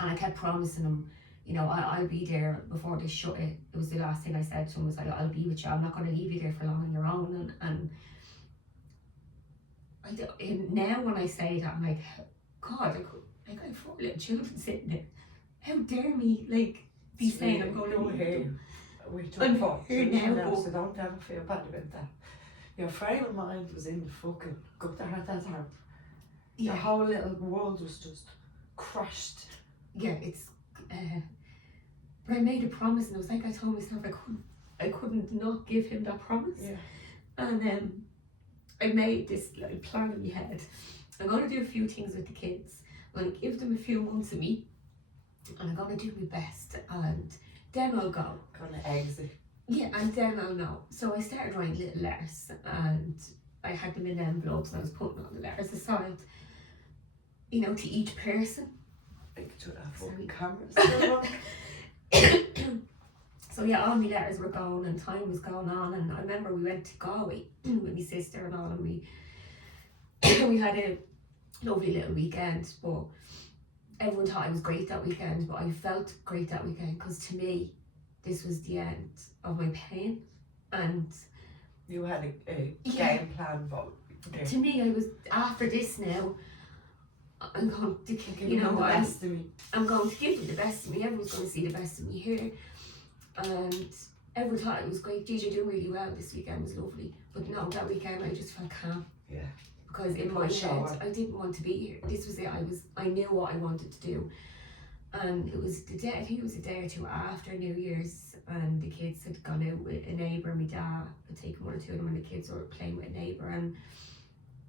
and I kept promising him, you know, I'll be there before they shut it. It was the last thing I said to him, was like, I'll be with you. I'm not going to leave you there for long on your own. And now when I say that, I'm like, God, I have 4 little children sitting there. How dare me, like, be saying I'm going to leave them. We're I'm talking here now, now, but- so don't ever feel bad about that. Your frame of mind was in the fucking gutter at that time. Your Yeah, whole little world was just crushed. yeah, it's. But I made a promise, and it was like I told myself I couldn't not give him that promise. Yeah. And I made this like plan in my head. I'm going to do a few things with the kids. I'm going to give them a few months of me, and I'm going to do my best, and then I'll go. Gonna exit. Yeah, and then I'll know. So I started writing little letters, and I had them in envelopes, and I was putting all the letters aside, you know, to each person. Like to that Sorry. fucking camera still on. So yeah, all my letters were going and time was going on, and I remember we went to Galway with my sister and all, and we had a lovely little weekend, but everyone thought I was great that weekend, but I felt great that weekend because to me this was the end of my pain. And You had a Yeah. game plan, but to me, I was, after this now, I'm going to, give you know, the best of me. I'm going to give you the best of me. Everyone's going to see the best of me here. And everyone thought it was great. DJ did really well this weekend, was lovely. But no, that weekend I just felt calm. Yeah. Because in my head, I didn't want to be here. This was it. I knew what I wanted to do. And it was the day, I think it was a day or two after New Year's, and the kids had gone out with a neighbour. My dad had taken 1 or 2 of them, and the kids were playing with a neighbour, and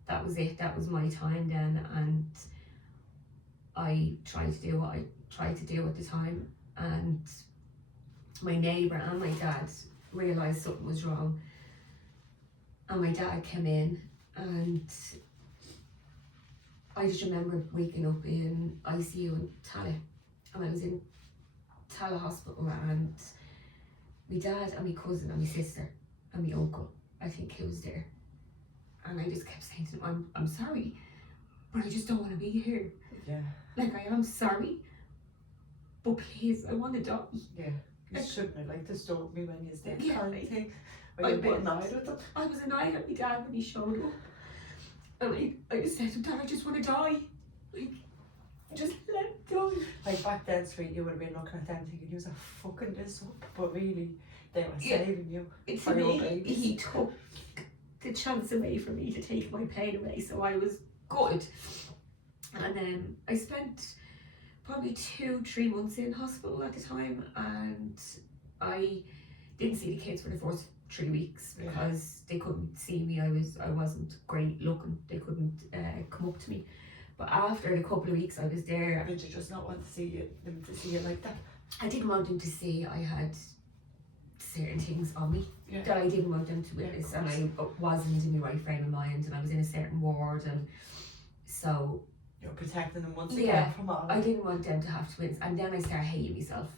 that was it. That was my time then, and I tried to do what I tried to do at the time, and my neighbour and my dad realised something was wrong, and my dad came in, and I just remember waking up in ICU in Tala, and I was in Tala Hospital, and my dad and my cousin and my sister and my uncle, I think he was there, and I just kept saying to him, I'm sorry, but I just don't want to be here. Yeah. Like, I am sorry, but please, I want to die. Yeah. You shouldn't have like disturbed me when you was there. Yeah. Kind of thing. Were you a bit annoyed with them? I was annoyed at my dad when he showed up, and I just said to him, Dad, I just want to die. Like, just let it go. Like back then, Street, you would have been looking at them thinking, you are fucking this up, but really, they were saving you. It's for your me. babies. He took the chance away from me to take my pain away, so I was good. And then I spent probably 2-3 months in hospital at the time, and I didn't see the kids for the first 3 weeks because they couldn't see me. I wasn't great looking. They couldn't come up to me. But after the couple of weeks I was there, Did you just not want to see them to see you like that? I didn't want them to see I had certain things on me that I didn't want them to witness, and I wasn't in the right frame of mind, and I was in a certain ward, and so you're protecting them once again from all. I didn't want them to have to witness, and then I started hating myself.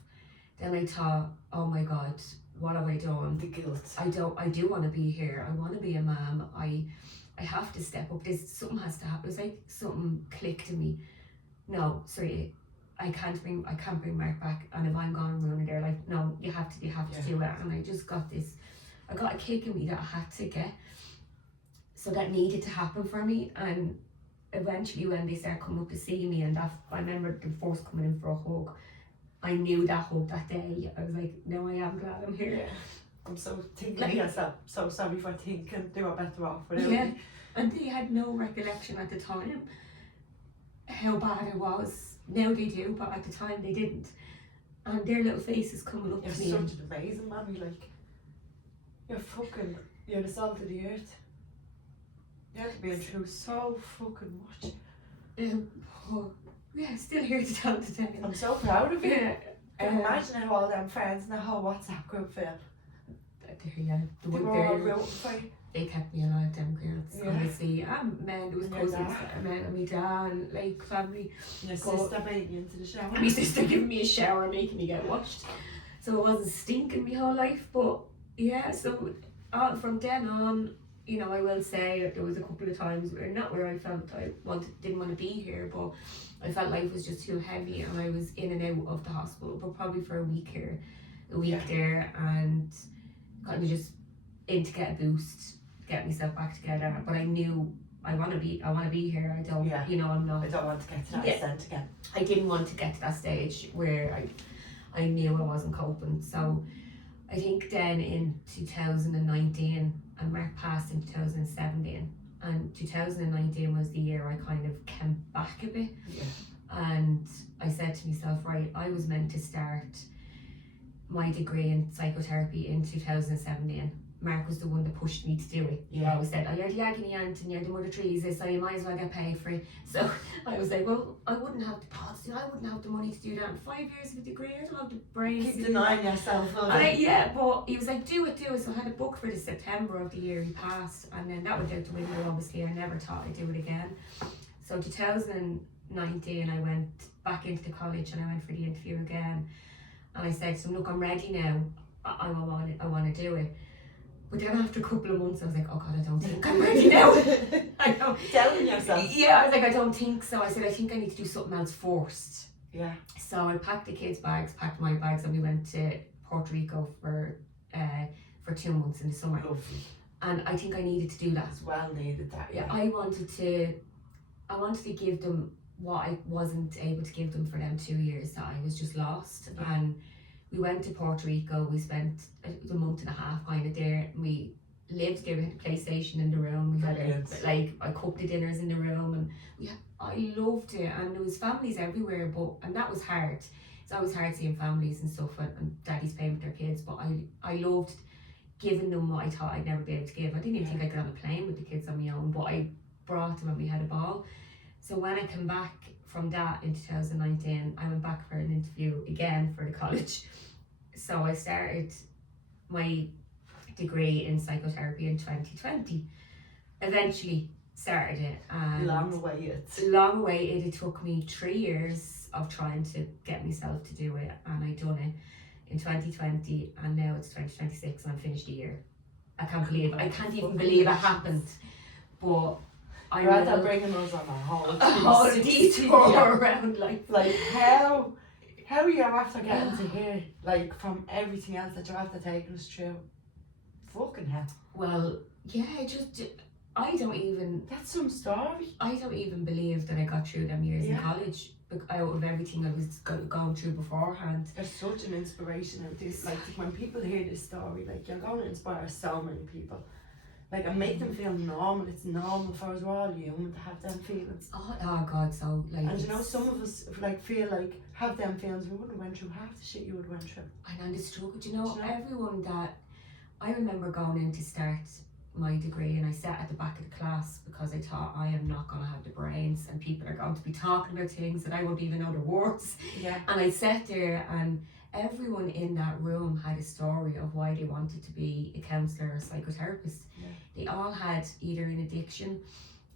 Then I thought, oh my God, what have I done? The guilt. I do want to be here. I want to be a mum. I have to step up. Something has to happen. It was like something clicked in me. No, sorry, I can't bring Mark back, and if I'm gone ruining their life, no, you have to do it. And I just got I got a kick in me that I had to get. So that needed to happen for me, and eventually when they started coming up to see me, and I remember them first coming in for a hug. I knew that hug that day. I was like, no, I am glad I'm here. Yeah. I'm so thinking myself, so sorry for thinking they were better off without me. And they had no recollection at the time how bad it was. Now they do, but at the time they didn't. And their little faces coming up to me. You're such an amazing mommy, like. You're the salt of the earth. You're being through so fucking much. Still here to tell the tale. I'm so proud of you. Yeah. Imagine how all them friends in the whole WhatsApp group feel. The They one were all there, rooting for you. they kept me alive, them girls. Yeah. Honestly, men, there was And your cousins, dad. men and my dad, and like family. Your sister made you into the shower. My sister giving me a shower, making me get washed, so it wasn't stinking my whole life. But yeah, so from then on, you know, I will say there was a couple of times where I felt didn't want to be here, but I felt life was just too heavy, and I was in and out of the hospital, but probably for a week here, there, and kind of just in to get a boost, get myself back together. But I knew I want to be here. I don't, you know, I'm not. I don't want to get to that extent again. I didn't want to get to that stage where I knew I wasn't coping. So I think then in 2019, and Mark passed in 2017, and 2019 was the year I kind of came back a bit. Yeah. And I said to myself, right, I was meant to start my degree in psychotherapy in 2017. Mark was the one that pushed me to do it. He always said, oh, you're the agony aunt and you're the mother Teresa, so you might as well get paid for it. So I was like, well, I wouldn't have the pots, I wouldn't have the money to do that in 5 years of a degree. I don't have the brains. Keep denying yourself. Yeah, but he was like, do it. So I had a book for the September of the year he passed, and then that went out the window. Obviously, I never thought I'd do it again. So 2019, I went back into the college and I went for the interview again, and I said to him, look, I'm ready now. I want to do it. But then after a couple of months, I was like, oh God, I don't think I'm ready now. I know. Telling yourself. Yeah, I was like, I don't think so. I said, I think I need to do something else first. Yeah. So I packed the kids' bags, packed my bags, and we went to Puerto Rico for 2 months in the summer. Lovely. And I think I needed to do that. It's well needed that. Yeah, I wanted to give them what I wasn't able to give them for them 2 years that I was just lost. Yeah. And we went to Puerto Rico. We spent a month and a half kind of there. We lived there. We had a PlayStation in the room. We had I cooked the dinners in the room, and I loved it. And there was families everywhere, and that was hard. It's always hard seeing families and stuff, and daddies playing with their kids. But I loved giving them what I thought I'd never be able to give. I didn't even think I could have a plane with the kids on my own, but I brought them and we had a ball. So when I came back from that in 2019, I went back for an interview again for the college. So I started my degree in psychotherapy in 2020. Eventually started it. And long awaited. It took me 3 years of trying to get myself to do it, and I done it in 2020, and now it's 2026 and I'm finished a year. I can't even believe it happened. But I rather bringing us on a whole detour around like how you're after getting to here, like from everything else that you're after taking us through. Fucking hell. Well, yeah, I don't even. That's some story. I don't even believe that I got through them years in college, out of everything I was going through beforehand. There's such an inspiration in this. Like when people hear this story, like you're going to inspire so many people. Like and make them feel normal. It's normal for us, we're all human to have them feelings. Oh God, so like. And you know, some of us like feel like have them feelings. We wouldn't have went through half the shit you would have went through. I know the struggle. Do you know, everyone that I remember going in to start my degree, and I sat at the back of the class because I thought I am not going to have the brains, and people are going to be talking about things that I won't even know the words. Yeah. And I sat there, and everyone in that room had a story of why they wanted to be a counsellor or a psychotherapist. Yeah. They all had either an addiction,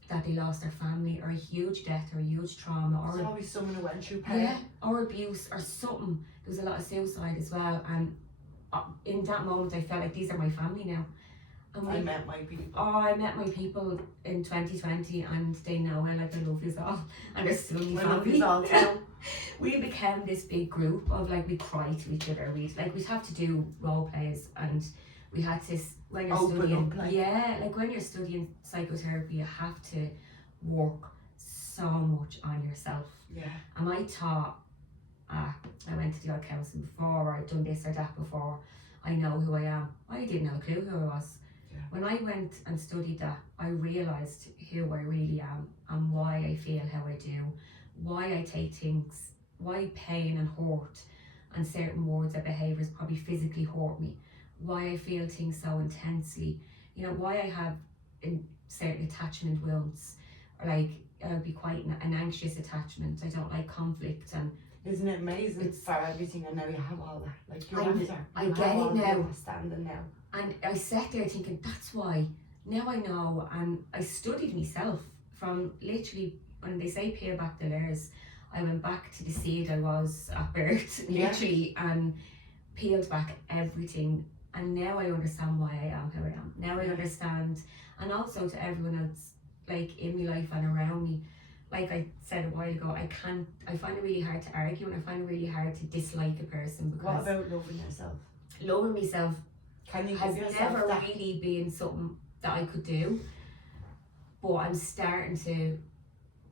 that they lost their family, or a huge death, or a huge trauma, or There's always someone who went through pain. yeah, or abuse, or something. There was a lot of suicide as well, and in that moment I felt like these are my family now. And I met my people. Oh, I met my people in 2020, and they know I love you all, and they're still my I love family. you all too. We became this big group of like, we cry to each other. We'd have to do role plays, and we had to, when you're Open studying, up, like. yeah, like when you're studying psychotherapy, you have to work so much on yourself. Yeah. And I thought, I went to the odd counselling before, or I'd done this or that before, I know who I am. I didn't have a clue who I was. Yeah. When I went and studied that, I realised who I really am and why I feel how I do, why I take things, why pain and hurt and certain words or behaviours probably physically hurt me, why I feel things so intensely, you know, why I have certain attachment wounds, or like I'll be quite an anxious attachment. I don't like conflict. And isn't it amazing for everything, and now you have all that. Like you're I get it now. Standing now. And I sat there thinking, that's why. Now I know, and I studied myself from literally, when they say peel back the layers, I went back to the seed I was at birth, literally, and peeled back everything. And now I understand why I am who I am. Now I understand, and also to everyone else, like in my life and around me, like I said a while ago, I find it really hard to argue, and I find it really hard to dislike a person, because What about loving yourself? loving myself Can you has give yourself never that? really been something that I could do, but I'm starting to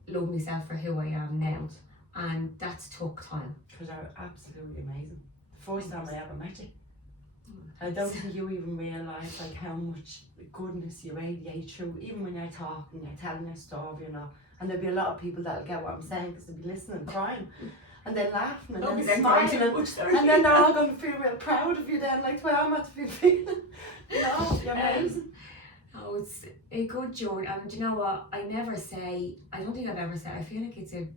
love myself for who I am now, and that's took time. Because you're absolutely amazing. The first time I ever met you, I don't think you even realise like how much goodness you radiate through, even when you're talking, you're telling your story, you know. And there'll be a lot of people that'll get what I'm saying because they'll be listening, crying, and then laughing, and then smiling, and then they're all going to feel real proud of you then, like, well, I'm at the feeling, you know, you're amazing. Oh, it's a good journey, and do you know what? I don't think I've ever said, I feel like it's a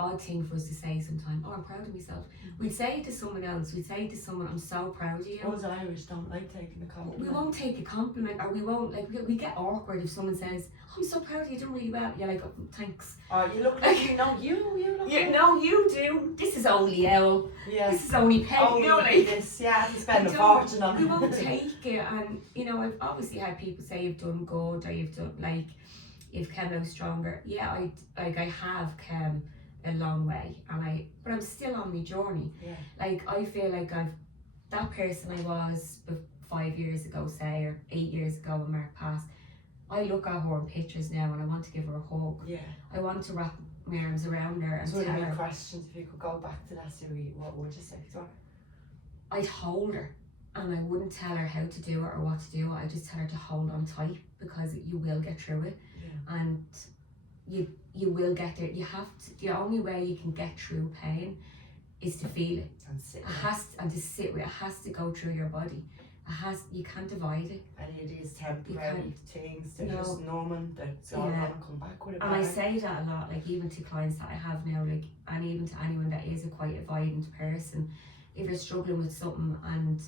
odd thing for us to say sometimes, oh, I'm proud of myself. We'd say it to someone else, we'd say it to someone, I'm so proud of you. Us Irish don't like taking a compliment. We won't take a compliment, or we won't, like, we get awkward if someone says, oh, I'm so proud of you, you're doing really well. You're like, oh, thanks. Or you look like you know you look Yeah, no, you do. This is only Elle. Yeah. This is only Peg. Only You know, like, this, yeah, you spend a we fortune on we it. won't take it, and you know, I've obviously had people say you've done good, or you've done, like, you've come out stronger. Yeah, I have come a long way, but I'm still on my journey. Yeah. Like, I feel like that person I was 5 years ago, say, or 8 years ago when Mark passed, I look at her in pictures now and I want to give her a hug. Yeah. I want to wrap my arms around her and So tell any her. questions, if you could go back to that series, what would you say to her? I'd hold her, and I wouldn't tell her how to do it or what to do. I'd just tell her to hold on tight, because you will get through it. Yeah. And you will get there. You have to. The only way you can get through pain is to feel it. And sit And to sit with it. It has to go through your body. You can't divide it. any of these temporary things, they're No. just numbing, they're gone Yeah. and come back with it. And I say that a lot, like, even to clients that I have now, like, and even to anyone that is a quite a violent person, if you're struggling with something and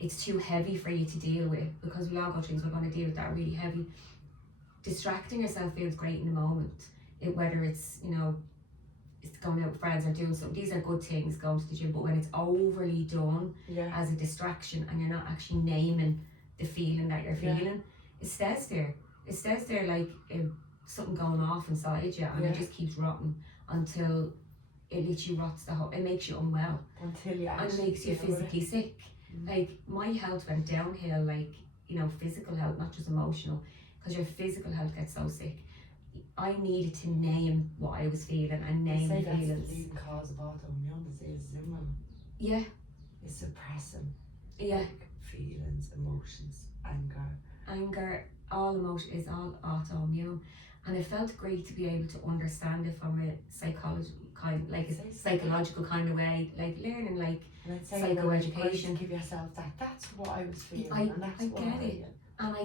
it's too heavy for you to deal with, because we all go things we're going to deal with that are really heavy, distracting yourself feels great in the moment. Whether it's, you know, it's going out with friends or doing something, these are good things, going to the gym, but when it's overly done Yeah. as a distraction and you're not actually naming the feeling that you're feeling, it stays there. It stays there like something going off inside you, and it just keeps rotting until it literally rots it makes you unwell, Until you and actually it makes you deal with it. physically sick. Like, my health went downhill, like, you know, physical health, not just emotional, because your physical health gets so sick. I needed to name what I was feeling and They name say the that's feelings. the leading cause of autoimmune disease, isn't it? Yeah, It's suppressing yeah. feelings, emotions, Anger, all emotion is all autoimmune, and it felt great to be able to understand it from a psychological kind of way, like learning, like and I'd say psychoeducation. Give yourself that. That's what I was feeling, I and that's what get it, and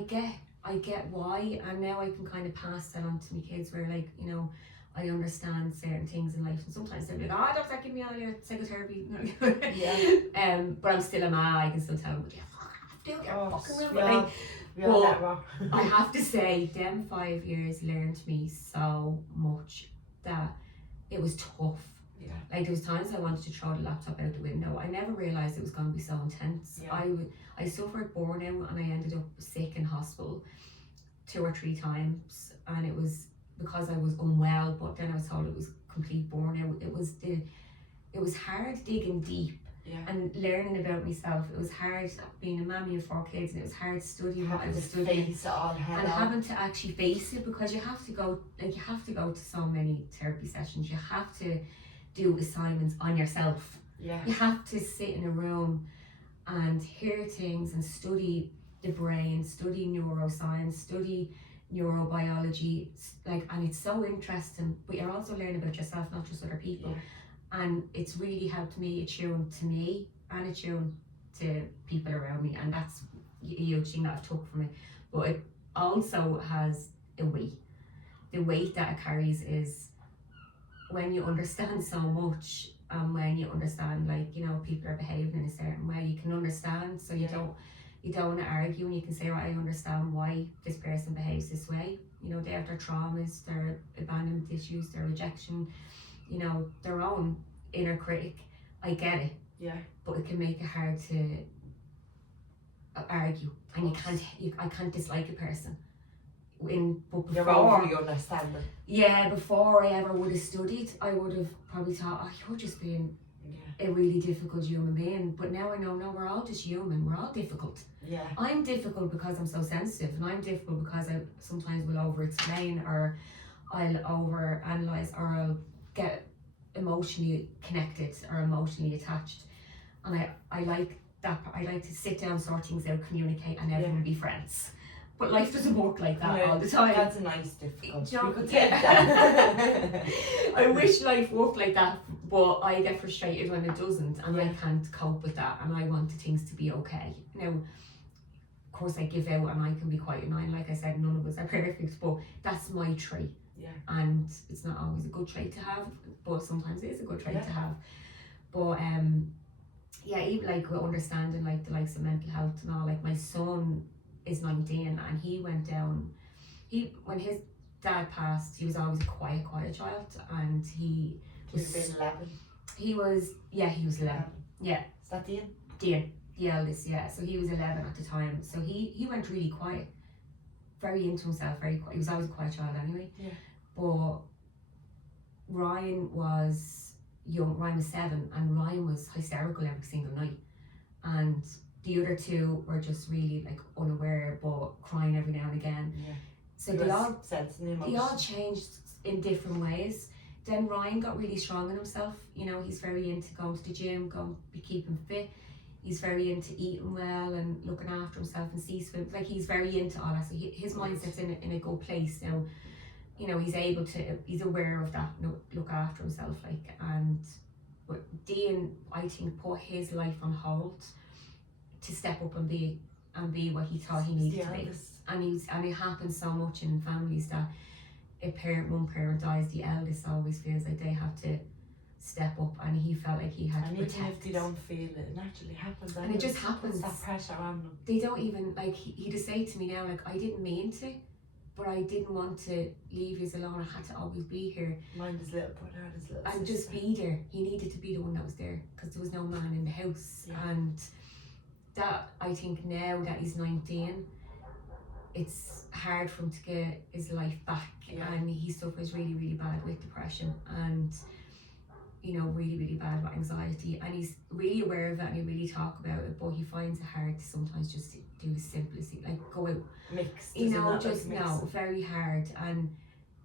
I get why, and now I can kind of pass that on to my kids, where like, you know, I understand certain things in life, and sometimes they'll be like, oh, don't give me all your psychotherapy. Yeah. But I'm still a ma. I can still tell them, I have to say, them 5 years learned me so much that it was tough. Yeah. Like, there was times I wanted to throw the laptop out the window. I never realised it was going to be so intense. Yeah. I suffered burnout, and I ended up sick in hospital 2 or 3 times, and it was because I was unwell, but then I was told it was complete burnout. It was hard digging deep. Yeah. And learning about myself. It was hard being a mommy of 4 kids, and it was hard studying what I was studying, and having to actually face it, because you have to go to so many therapy sessions. You have to do assignments on yourself. Yeah. You have to sit in a room and hear things and study the brain, study neuroscience, study neurobiology, like, and it's so interesting. But you're also learning about yourself, not just other people. Yeah. And it's really helped me attune to me and attune to people around me, and that's a huge thing that I've took from it. But it also has a weight. The weight that it carries is when you understand so much, and when you understand, like, you know, people are behaving in a certain way, you can understand, so you don't want to argue, and you can say, right, I understand why this person behaves this way. You know, they have their traumas, their abandonment issues, their rejection, you know, their own inner critic. I get it. Yeah. But it can make it hard to argue, and I can't dislike a person. But you're before, overly understanding. Yeah, before I ever would have studied, I would have probably thought, oh, you're just being a really difficult human being. But now I know, no, we're all just human. We're all difficult. Yeah. I'm difficult because I'm so sensitive, and I'm difficult because I sometimes will over-explain, or I'll over-analyse, or I'll get emotionally connected or emotionally attached. And I like that. I like to sit down, sort things out, communicate, and everyone be friends. But life doesn't work like that all the time. That's a nice difficulty. You could take that. I wish life worked like that, but I get frustrated when it doesn't, and I can't cope with that, and I want things to be okay. Now, of course, I give out, and I can be quite annoying. Like I said, none of us are perfect, but that's my trait. Yeah. And it's not always a good trait to have, but sometimes it is a good trait to have. But even like with understanding like the likes of mental health and all, like my son is 19, and he went down, when his dad passed, he was always a quiet child, and he was 11. He was 11. Yeah. Is that Dean? Dean, the eldest, yeah. So he was 11 at the time. So he went really quiet, very into himself, very quiet. He was always a quiet child anyway. Yeah. But Ryan was young. Ryan was 7, and Ryan was hysterical every single night. And the other 2 were just really like unaware, but crying every now and again. Yeah. So they all changed in different ways. Then Ryan got really strong in himself. You know, he's very into going to the gym, keeping fit. He's very into eating well and looking after himself and swim. Like, he's very into all that. So his mindset's in a good place now. You know, he's aware of that, look after himself, like. And but Dean, I think, put his life on hold to step up and be what he thought he needed to be. And it happens so much in families that one parent dies, the eldest always feels like they have to step up, and he felt like he had to protect. And even if they don't feel it, it naturally happens. And it just happens. That pressure on them. They don't even, like, he'd just say to me now, like, I didn't mean to, but I didn't want to leave you alone. I had to always be here. Mind his little brother, his little and sister. Just be there. He needed to be the one that was there, because there was no man in the house. Yeah. And that, I think now that he's 19, it's hard for him to get his life back. Yeah. And he suffers really, really bad with depression, and you know, really, really bad with anxiety, and he's really aware of it, and he really talk about it, but he finds it hard to sometimes just do the simplest thing, like go out. Mixed. You know, just no, very hard. And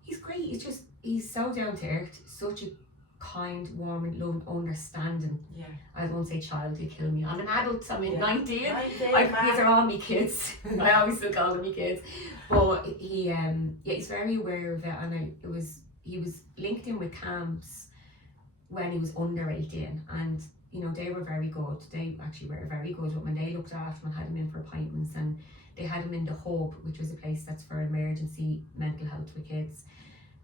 He's great. He's so down to earth. Such a kind, warm and loving, understanding. Yeah. I won't say child, he'll kill me. I'm an adult, I'm 19. Man. These are all my kids. I always still call them my kids. But he's very aware of it, and he was linked in with camps when he was under 18, and you know, they were very good. They actually were very good when they looked after him and had him in for appointments, and they had him in the Hub, which was a place that's for emergency mental health for kids.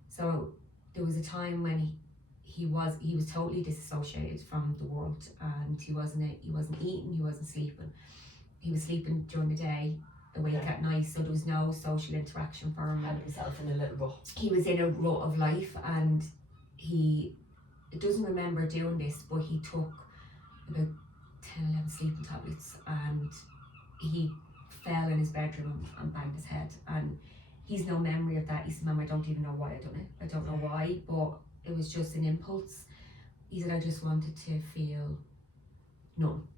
So there was a time when he was totally disassociated from the world, and he wasn't eating, he wasn't sleeping. He was sleeping during the day, awake at night, so there was no social interaction for him. Had himself in a little rut. He was in a rut of life, and he doesn't remember doing this, but he took about 10, 11 sleeping tablets, and he fell in his bedroom and banged his head, and he's no memory of that. He said, "Mum, I don't even know why I done it. I don't know why, but it was just an impulse." He said, "I just wanted to feel numb.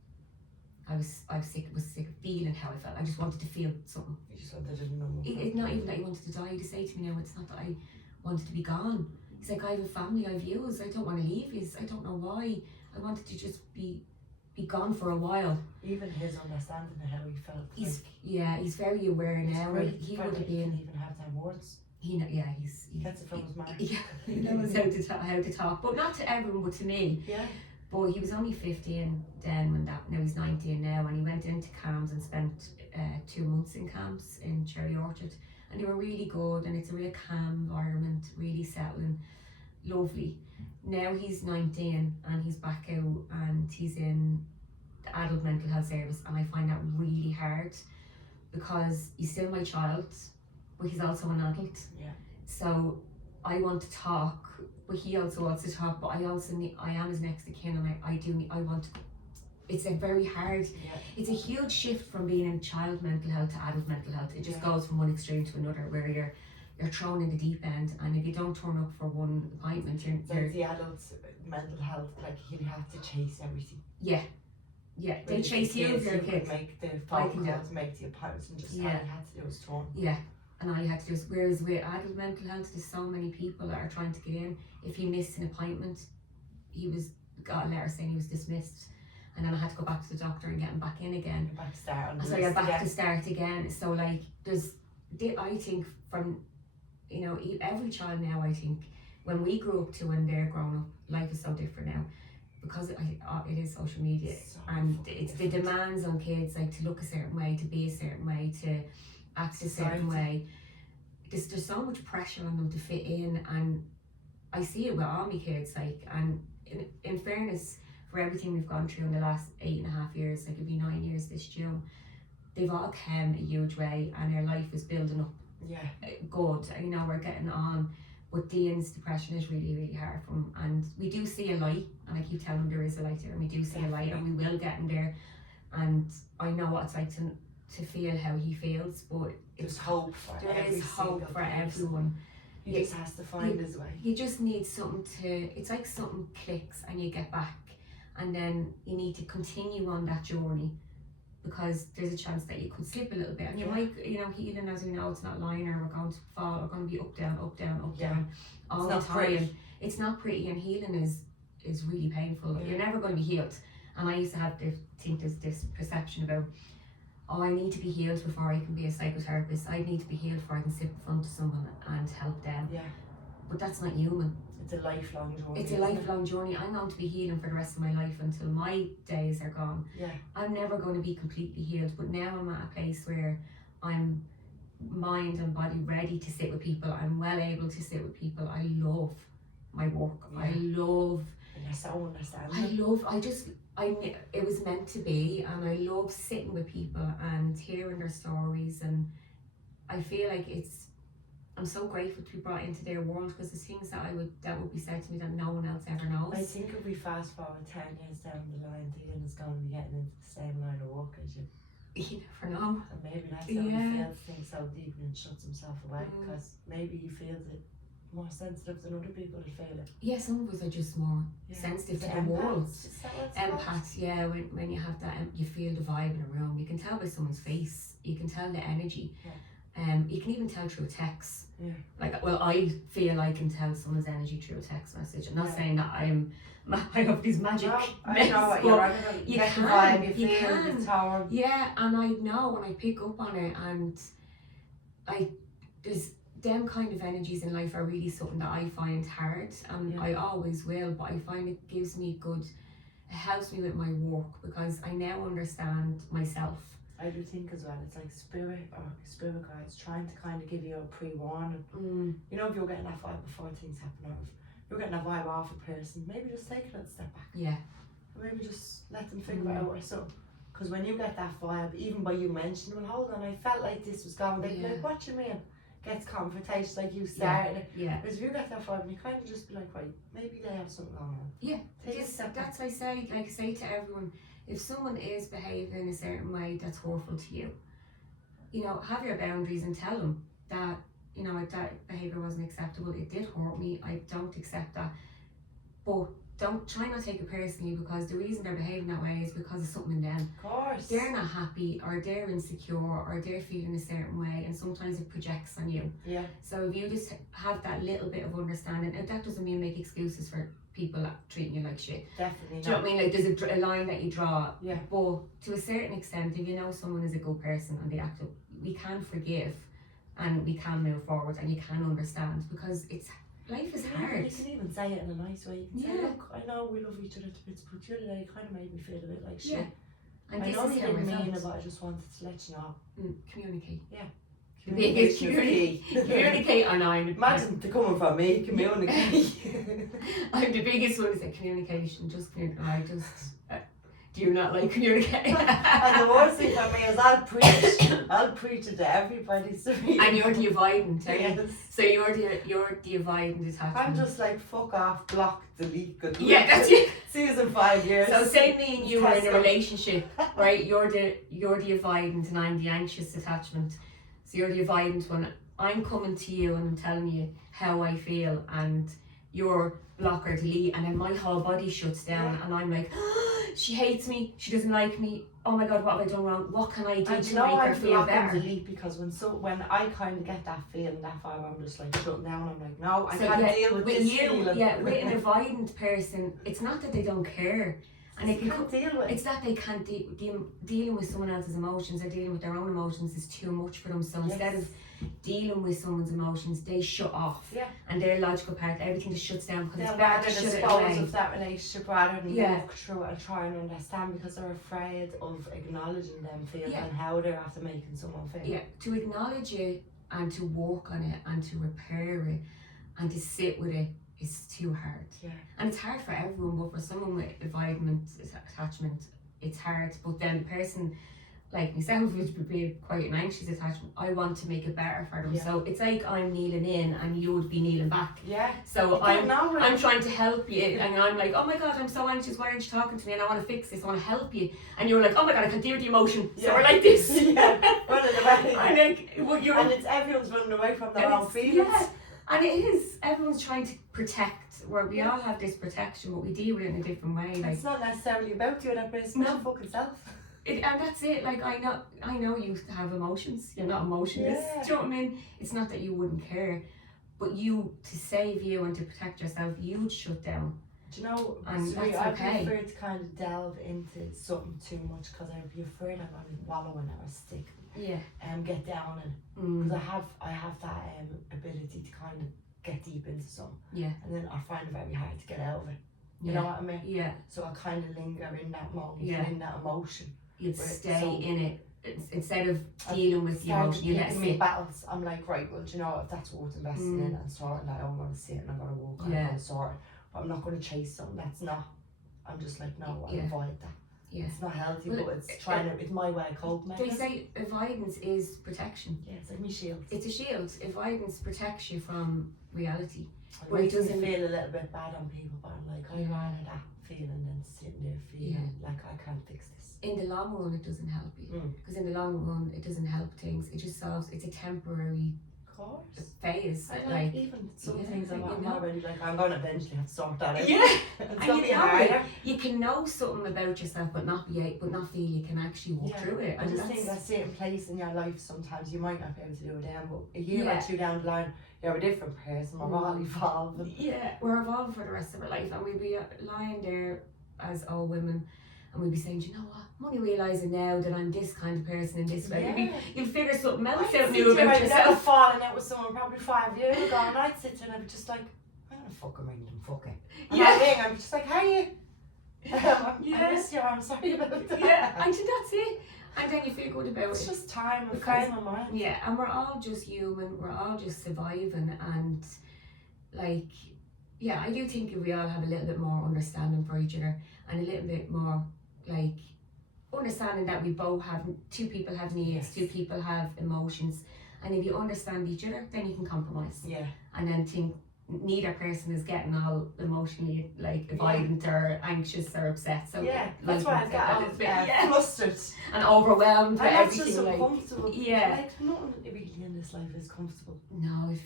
I was sick of feeling how I felt. I just wanted to feel something." You just wanted to know. It's not even that he wanted to die. He say to me now, it's not that I wanted to be gone. He's like, "I have a family, I have yous. I don't want to leave yous. I don't know why. I wanted to just be gone for a while." Even his understanding of how he felt. He's very aware now. He would have been. Even have them words. He gets it from his mom. Yeah, he knows how to talk, but not to everyone, but to me. Yeah. But he was only 15 then when that. Now he's 19 now, and he went into camps and spent 2 months in camps in Cherry Orchard, and they were really good. And it's a real calm environment, really settling, lovely. Now he's 19 and he's back out and he's in the adult mental health service, and I find that really hard because he's still my child, but he's also an adult. Yeah. So I want to talk, but he also wants to talk, but I am his next of kin, and I want to. It's a very hard. Yeah. It's a huge shift from being in child mental health to adult mental health. It just goes from one extreme to another, where you're thrown in the deep end, and if you don't turn up for one appointment, you're the adults' mental health, like he'll have to chase everything. Yeah, they chase you if you're a kid. Make the phone calls, make the appointments, and just all you had to do was turn. Yeah, and all you had to do is. Whereas with adult mental health, there's so many people that are trying to get in. If he missed an appointment, got a letter saying he was dismissed, and then I had to go back to the doctor and get him back in again. Back to start. So you're back to start again. So like, I think from, you know, every child now, I think when we grew up to when they're grown up, life is so different now, because it is social media, and it's the demands on kids, like to look a certain way, to be a certain way, to act a certain way. There's so much pressure on them to fit in, and I see it with all my kids, like, and in fairness, for everything we've gone through in the last 8.5 years, like it'll be 9 years this June, they've all come a huge way, and their life is building up. Yeah. Good, you know, we're getting on, but Dean's depression is really, really hard for him, and we do see a light, and I keep telling him there is a light there, and we do see a light, and we will get him there, and I know what it's like to feel how he feels, but there's hope for everyone. He just has to find his way. You just need something it's like something clicks and you get back, and then you need to continue on that journey, because there's a chance that you could slip a little bit, and you might, you know, healing, as we know, it's not linear. We're going to fall, we're going to be up, down, all the time. Pretty. It's not pretty, and healing is really painful. You're never going to be healed. And I used to have this perception about, oh, I need to be healed before I can be a psychotherapist. I need to be healed before I can sit in front of someone and help them. Yeah. But that's not human. It's a lifelong journey. It's a lifelong journey. I'm going to be healing for the rest of my life until my days are gone. Yeah. I'm never going to be completely healed, but now I'm at a place where I'm mind and body ready to sit with people. I'm well able to sit with people. I love my work. Yeah. And you're so understanding. It was meant to be, and I love sitting with people and hearing their stories, and I feel like I'm so grateful to be brought into their world, because there's things that would be said to me that no one else ever knows. I think if we fast forward 10 years down the line, Dean is going to be getting into the same line of work as you. You never know. And maybe that's how he feels things so deep and shuts himself away, because maybe he feels it more sensitive than other people that feel it. Yeah, some of us are just more sensitive to the world. Empaths, yeah. When you have that, you feel the vibe in a room. You can tell by someone's face. You can tell the energy. Yeah. You can even tell through a text. Yeah. Like, well, I feel I can tell someone's energy through a text message. I'm not Yeah. saying that I have these magic No, I meds, know what but you're on about. you Get the can, vibe, you you feel can. the tone. yeah, and I know when I pick up on it, and there's them kind of energies in life are really something that I find hard, and Yeah. I always will, but I find it gives me it helps me with my work because I now understand myself. I do think as well, it's like spirit guides trying to kind of give you a pre-warning. You know, if you're getting that vibe before things happen, or if you're getting that vibe off a person, maybe just take a little step back. Yeah. Or maybe just let them figure it out or so. Because when you get that vibe, even by you mentioning, well, hold on, I felt like this was going, they'd be like, what you mean? Gets confrontation like you started it. Yeah. Whereas if you get that vibe, and you kind of just be like, right, maybe they have something going on. Yeah. Take a step back. That's I say to everyone, if someone is behaving in a certain way that's hurtful to you, you know, have your boundaries and tell them that, you know, that behaviour wasn't acceptable. It did hurt me. I don't accept that. But don't try not to take it personally, because the reason they're behaving that way is because of something in them. Of course. They're not happy, or they're insecure, or they're feeling a certain way, and sometimes it projects on you. Yeah. So if you just have that little bit of understanding, and that doesn't mean make excuses for people treating you like shit. Definitely. Do you know what I mean? Like there's a line that you draw. Yeah. But to a certain extent, if you know someone is a good person and they act up, we can forgive, and we can move forward, and you can understand, because life is hard. You can even say it in a nice way. You can say, look, I know we love each other to bits, but the other day it kind of made me feel a bit like shit. Yeah. And I this know is you how didn't I mean it, felt. but I just wanted to let you know. Communicate. Yeah. Communication is key. Communicate, and Imagine they're coming from me, communicate. I'm the biggest one is that communication. Just communicate. Do not like communicating. And the worst thing for me is I'll preach it to everybody. Sarita. And you're the avoidant, eh? Yes. So you're the avoidant attachment. I'm just like, fuck off, block, delete, good luck. Yeah, that's it. See us in 5 years. So say me and you are in a Tesco. relationship, right? You're the avoidant and I'm the anxious attachment. So you're the avoidant one. I'm coming to you and I'm telling you how I feel, and you're block or delete, and then my whole body shuts down, and I'm like, she hates me, she doesn't like me, oh my god, what have I done wrong, what can I do and to you know, make her I feel block better? and delete, because when I kind of get that feeling, that vibe, I'm just like shutting down. I'm like, no, I So can't deal with this feeling. with an avoidant person, it's not that they don't care, and they can't deal with. It's that they can't dealing with someone else's emotions, or dealing with their own emotions is too much for them. So instead of dealing with someone's emotions, they shut off. Yeah. And their logical part, everything just shuts down, because They'll it's better rather to shut it dispose away. of that relationship rather than Yeah. walk through it and try and understand, because they're afraid of acknowledging them feeling Yeah. and how they're after making someone feel. Yeah, to acknowledge it and to work on it and to repair it and to sit with it is too hard. Yeah. And it's hard for everyone, but for someone with avoidant attachment, it's hard. But then the person like myself, which would be quite an anxious attachment, I want to make it better for them. Yeah. So it's like I'm kneeling in and you would be kneeling back. Yeah. So You I'm trying to help you, and I'm like, oh my god, I'm so anxious, why aren't you talking to me, and I want to fix this, I want to help you, and you're like, oh my god, I can't deal with the emotion. So we're like this. Yeah. Running away. And like, well, and it's everyone's running away from their own feelings. yeah, and it is, everyone's trying to protect, where we all have this protection, but we deal with it in a different way. Like, it's not necessarily about you, that person, it's your fucking self. and that's it. Like, I know you have emotions. You're not emotionless. Yeah. Do you know what I mean? It's not that you wouldn't care, but you, to save you and to protect yourself, you'd shut down. Do you know, And Sarita, that's I'd okay. be afraid to kind of delve into something too much, because I'd be afraid I'm going to wallow in it or stick Yeah. and get down in it. Mm. Because I have that ability to kind of get deep into something. Yeah. And then I find it very hard to get out of it. You Yeah. know what I mean? Yeah. So I kind of linger in that moment, Yeah. in that emotion. You'd Right, stay so- in it instead of dealing with the emotion. You let it me sit. battles. I'm like, right, well, do you know what, if that's worth investing in and sorting that, I'm going to sit and I'm going to walk and I'm Yeah. going to sort it. But I'm not going to chase something that's not. I'm just like, no, I'll Yeah. avoid that. Yeah. It's not healthy, Well, but it's it's my way of coping. They say avoidance is protection. Yeah, it's like me shield. It's a shield. Avoidance protects you from reality. It Well, it makes me doesn't- feel a little bit bad on people, but I'm like, I'd rather that feeling than sitting there feeling like I can't fix this. In the long run, it doesn't help you. Mm. Because in the long run, it doesn't help things. It just solves. It's a temporary course. phase. I like even some things I'm already like, I'm going to eventually have to sort that out. Yeah. It's And going to be harder. you can know something about yourself, but not feel you can actually walk through it. I And just think that certain place in your life sometimes you might not be able to do it then, but a year Yeah. or two down the line, you're a different person. We're all evolving. Yeah, we're evolving for the rest of our life, and we'll be lying there as old women, and we'll be saying, "Do you know what? I'm only realising now that I'm this kind of person in this way." Yeah. You'll figure something else I'd out new sit there, about I'd never yourself. fallen out with someone probably 5 years ago, and I'd sit there and I'd be just like, I'm gonna fucking ring them, fuck it. And Yeah. I'd ring, I'd be just like, how are you? Yeah. I missed you, I'm sorry about that. Yeah, I think that's it. And then you feel good about It's it. just time and Because- frame of mind. Yeah, and we're all just human. We're all just surviving, and like, yeah, I do think if we all have a little bit more understanding for each other and a little bit more like understanding that we both have two people have needs, Yes. two people have emotions, and if you understand each other, then you can compromise. Yeah. And then think neither person is getting all emotionally like violent or anxious or upset. So Yeah, like that's why I've got all flustered. and overwhelmed And with that's just everything. Like, uncomfortable. yeah. Like, nothing really in this life is comfortable. no,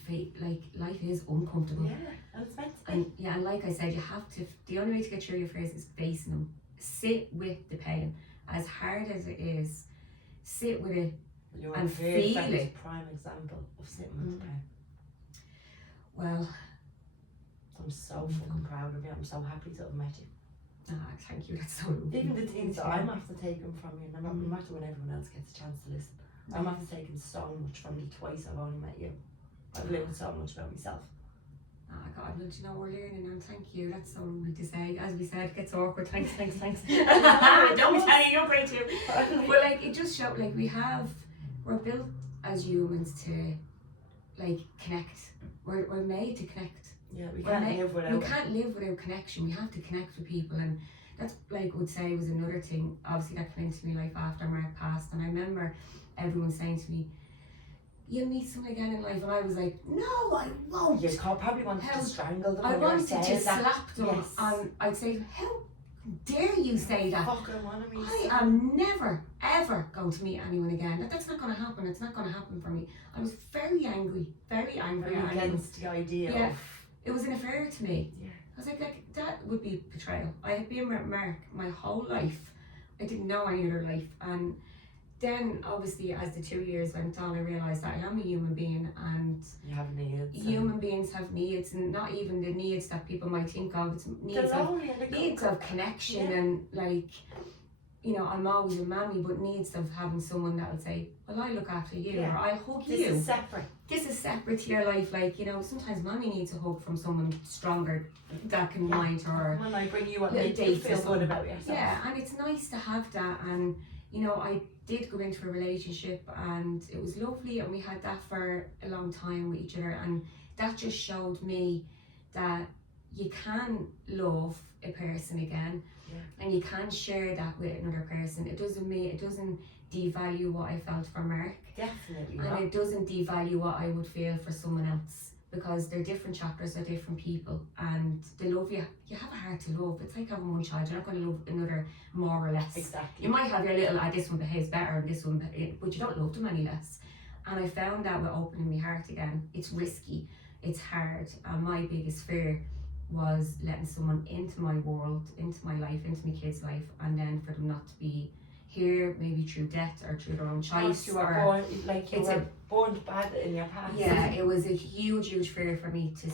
like life is uncomfortable. Yeah, and it's meant to be. And yeah, and like I said, you have to. The only way to get through your fears is facing them. Sit with the pain, as hard as it is. Sit with it. You're and a very feel it. prime example of sitting with the pain. Well, I'm so fucking proud of you. I'm so happy to have met you. thank you. That's so lovely. Even the things that I'm after taking from you, no matter when everyone else gets a chance to listen, I'm after taking so much from you twice. I've only met you. I've learned so much about myself. God, well, you know, we're learning, and thank you. That's so lovely to say. As we said, it gets awkward. Thanks. Don't be telling you're great too. But like, it just showed like we're built as humans to like connect. We're made to connect. Yeah, we can't live without. We can't live without connection. We have to connect with people, and that's like would say was another thing. Obviously, that came into my life after Mark passed, and I remember everyone saying to me, "You'll meet someone again in life," and I was like, "No, I won't." You probably wanted to strangle them. I when you wanted to said that. slap them, Yes. and I'd say, "How dare you say that? Fucking want to meet I someone. am never ever going to meet anyone again. That's not going to happen. It's not going to happen for me." I was very angry, and against the idea Yeah. of. it was an affair to me. Yeah. I was like that would be betrayal. I had been with Mark my whole life. I didn't know any other life, and then obviously as the 2 years went on, I realised that I am a human being, and You have needs. human beings have needs, and not even the needs that people might think of. It's needs of connection, Yeah. and like, you know, I'm always a mammy, but needs of having someone that would say, "Well, I look after you," Yeah. or "I hug This you." is separate. This is separate to your life. Like, you know, sometimes mommy needs a hug from someone stronger that can mind her. When I bring you up, Little make you dates or feel good something. about yourself. Yeah, and it's nice to have that. And you know, I did go into a relationship, and it was lovely, and we had that for a long time with each other, and that just showed me that you can love a person again, and you can share that with another person. It doesn't devalue what I felt for Mark, Definitely. and not. it doesn't devalue what I would feel for someone else, because they're different chapters, they're different people, and the love you have a heart to love. It's like having one child. You're not going to love another more or less. Exactly. You might have your little, this one behaves better and this one, but you don't love them any less. And I found that with opening my heart again, it's risky, it's hard, and my biggest fear was letting someone into my world, into my life, into my kid's life, and then for them not to be here, maybe through death or through their own choice. You were born, like you were born bad in your past. Yeah, it was a huge fear for me to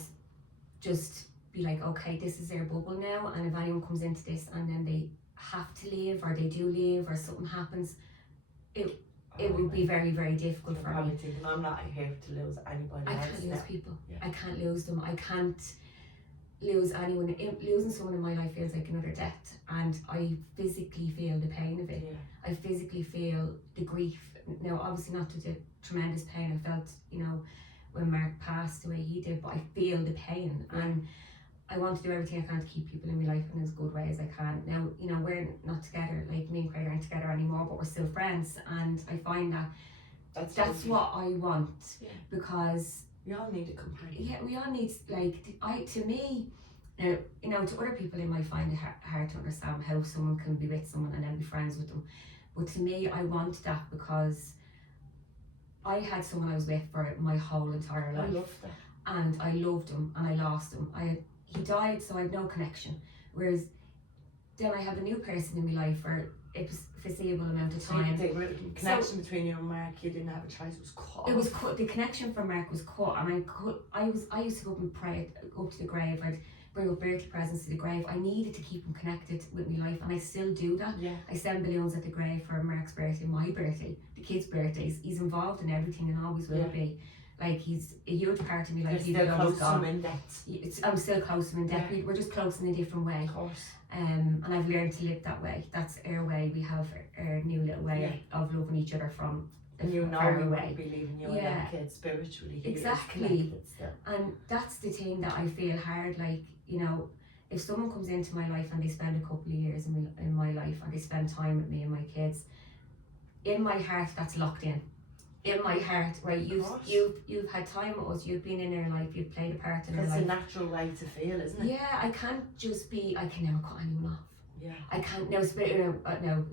just be like, okay, this is their bubble now, and if anyone comes into this and then they have to leave, or they do leave, or something happens, it would be very, very difficult for me. Thinking, I'm not here to lose anybody I else can't lose now. people. Yeah. I can't lose them. I can't lose anyone. Losing someone in my life feels like another death, and I physically feel the pain of it. Yeah. I physically feel the grief. Now, obviously not to the tremendous pain I felt, you know, when Mark passed the way he did, but I feel the pain, and I want to do everything I can to keep people in my life in as good way as I can. Now, you know, we're not together, like me and Craig aren't together anymore, but we're still friends, and I find that that's lovely. what I want, because we all need a companion. yeah, we all need, like, to me, now, you know, to other people they might find it hard to understand how someone can be with someone and then be friends with them, but to me I want that, because I had someone I was with for my whole entire I life, love that. and I loved him, and I lost him. He died, so I had no connection. Whereas then I have a new person in my life for a foreseeable amount of time. The connection between you and Mark, you didn't have a choice. It was cut. It was cut. The connection from Mark was cut, and I used to go up and pray, go up to the grave. I'd bring up birthday presents to the grave. I needed to keep him connected with my life, and I still do that. Yeah. I send balloons at the grave for Mark's birthday, my birthday, the kids' birthdays. He's involved in everything and always will be. Like, he's a huge part of my life. You're still close to him in depth. I'm still close to him in depth. Yeah. We're just close in a different way. Of course. And I've learned to live that way. That's our way. We have our new little way of loving each other from And you know far we away. won't be leaving you and Yeah. your kids spiritually. Exactly. And that's the thing that I feel hard, like, you know, if someone comes into my life and they spend a couple of years in my life and they spend time with me and my kids, in my heart that's locked in. In my heart, right? You've had time with us, you've been in our life, you've played a part in our life. It's a natural way to feel, isn't it? Yeah, I can't just be, I can never cut anyone off. Yeah. I can't, now if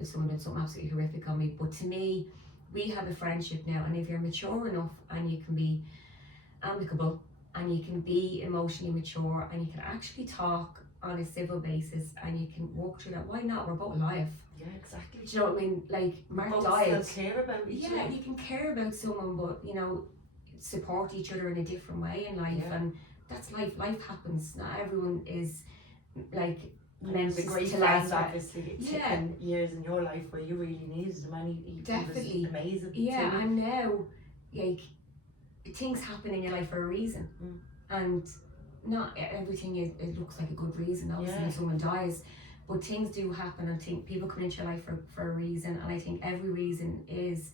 someone did something absolutely horrific on me, but to me, we have a friendship now, and if you're mature enough and you can be amicable and you can be emotionally mature and you can actually talk on a civil basis and you can walk through that, why not? We're both alive. Yeah, exactly. Do you know what I mean? Like, Mark both died. still care about each other. Yeah, you can care about someone, but, you know, support each other in a different way in life, and that's life. Life happens. Not everyone is like meant the great to friends, last. obviously, taken years in your life where you really needed them, and he Definitely. was amazing. Yeah, too. and now, like, things happen in your life for a reason, and not everything it looks like a good reason. Obviously, when someone dies, but things do happen, and people come into your life for a reason, and I think every reason is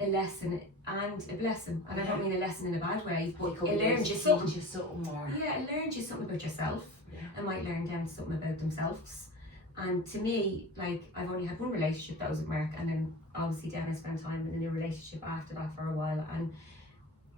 a lesson and a blessing. And I don't mean a lesson in a bad way, but it learns you something. More. Yeah, it learns you something about yourself. Yeah. It might learn them something about themselves. And to me, like, I've only had one relationship, that was with Mark, and then obviously then I spent time in a new relationship after that for a while, and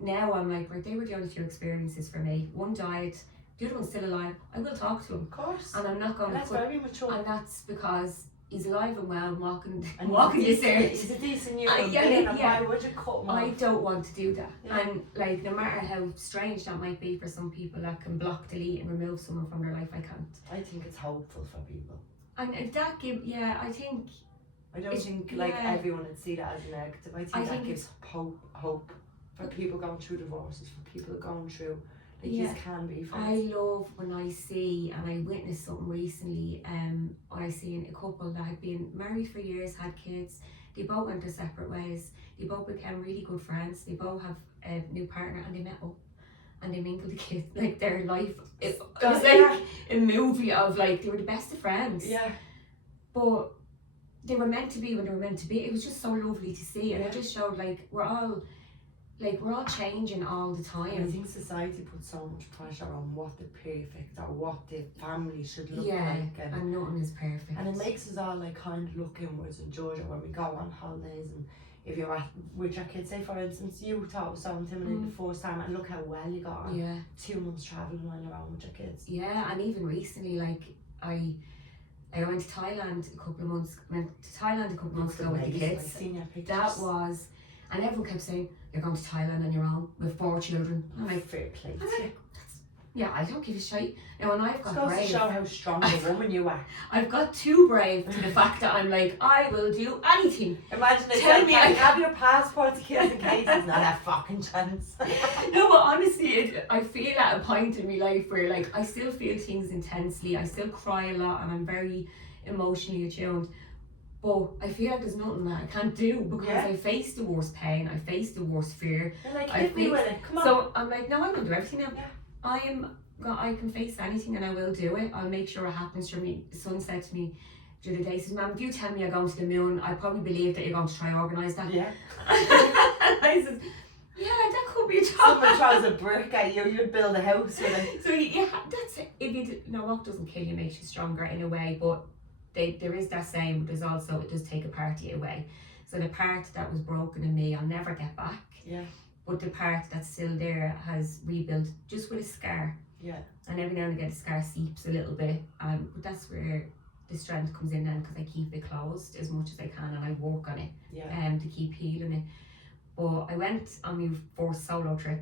now I'm like, right, they were the only two experiences for me. One died, the other one's still alive. I will talk to him. Of course. And I'm not going to that's very mature. And that's because he's alive and well, walking this earth. He's a decent human yeah, being, yeah. Why would you cut him I off? don't want to do that. Yeah. And, like, no matter how strange that might be for some people that can block, delete and remove someone from their life, I can't. I think it's hopeful for people. And if that I think... I don't think like everyone would see that as a negative. I think that gives hope for people going through divorces, for people going through, like, you can be friends. I love when I see, and I witnessed something recently, I seen a couple that had been married for years, had kids, they both went their separate ways, they both became really good friends, they both have a new partner, and they met up and they mingled the kids, like, their life. It was like a movie of, like, they were the best of friends. Yeah. But they were meant to be when they were meant to be. It was just so lovely to see, and it just showed, like, we're all changing all the time. And I think society puts so much pressure on what the perfect or what the family should look like, and nothing is perfect. And it makes us all, like, kind of look inwards and judge it when we go on holidays, and if you're with your kids, say for instance you thought it was so intimidating the first time, and look how well you got on. 2 months travelling on your own with your kids. Yeah, and even recently, like, I went to Thailand a couple of months ago with the kids. I've seen your pictures. That was, and everyone kept saying, you're going to Thailand on your own with 4 children. I'm like, fair play. Yeah, I don't give a shit. Now, when I've got brave. brave, to show how strong a woman you are. I've got too brave to the fact that I'm like, I will do anything. Imagine they tell me I have your passport to kids in case there's not a fucking chance. No, but honestly, I feel at a point in my life where, like, I still feel things intensely. I still cry a lot, and I'm very emotionally attuned. But I feel like there's nothing that I can't do, because I face the worst pain, I face the worst fear. You're like, hit me with it, come on. So I'm like, no, I'm going to do everything now. Yeah. I can face anything, and I will do it. I'll make sure it happens for me. The son said to me the other day, he says, Mum, if you tell me you're going to the moon, I probably believe that you're going to try and organise that. Yeah. I said, yeah, that could be a job. Someone throws a brick at you, you'd build a house with it. So yeah, that's it. If you what doesn't kill you makes you stronger in a way, but there is that saying, but there's also, it does take a part of you away. So the part that was broken in me, I'll never get back. Yeah. But the part that's still there has rebuilt just with a scar. Yeah. And every now and again the scar seeps a little bit. But that's where the strength comes in then, because I keep it closed as much as I can, and I work on it. Yeah. To keep healing it. But I went on my first solo trip,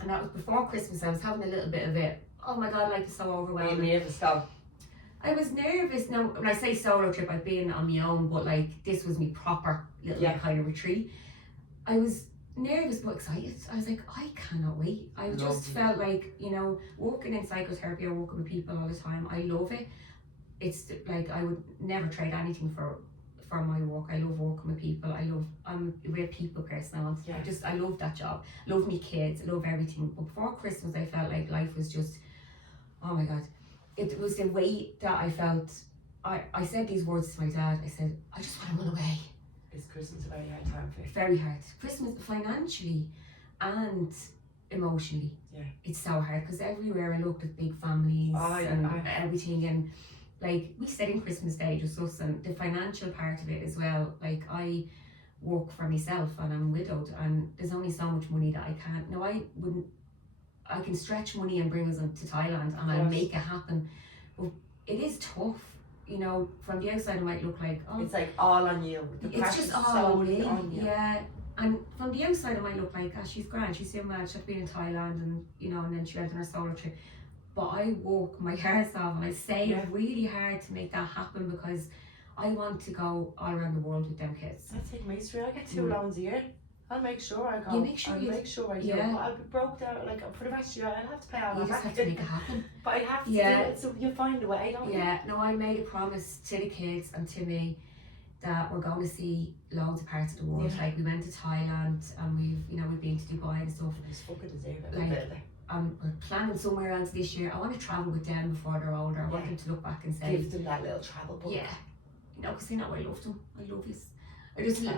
and that was before Christmas. I was having a little bit of it. Oh my God, life is so overwhelming. Were you nervous though? I was nervous. Now, when I say solo trip, I've been on my own, but like this was my proper little kind of retreat. I was nervous but excited. I was like, I cannot wait. I just felt like, you know, working in psychotherapy or working with people all the time, I love it. It's like I would never trade anything for my work. I love working with people. I'm a real people person. I love that job. Love me kids. I love everything. But before Christmas, I felt like life was just, oh my God. It was the weight that I felt. I said these words to my dad. I said, I just want to run away. Is Christmas a very hard time for you? Very hard. Christmas, financially and emotionally. Yeah. It's so hard because everywhere I looked at big families and everything, and like we stayed in Christmas Day, just us, and the financial part of it as well. Like I work for myself and I'm widowed, and there's only so much money that I can't. No, I can stretch money and bring us to Thailand and I'll make it happen. But it is tough, you know. From the outside it might look like, oh, it's like all on you. It's just all on me. Yeah. And from the outside it might look like, she's grand, she's doing well, she's been in Thailand, and you know, and then she went on her solo trip. But I work my heart off and I save really hard to make that happen because I want to go all around the world with them kids. That's like me, I get 2 loans a year. I'll make sure I go. You make sure I'll make sure I do. But I'll be broke down, like for the rest of the year. I'll have to pay all that. You just have to make it happen. But I have to do it, so you find a way, don't you? Yeah, no, I made a promise to the kids and to me that we're going to see loads of parts of the world. Like we went to Thailand and we've been to Dubai and stuff. I just fucking deserve it. Like, we're planning somewhere else this year. I want to travel with them before they're older. I want them to look back and say, give them that little travel book. Yeah, you know, because I love them. I love this.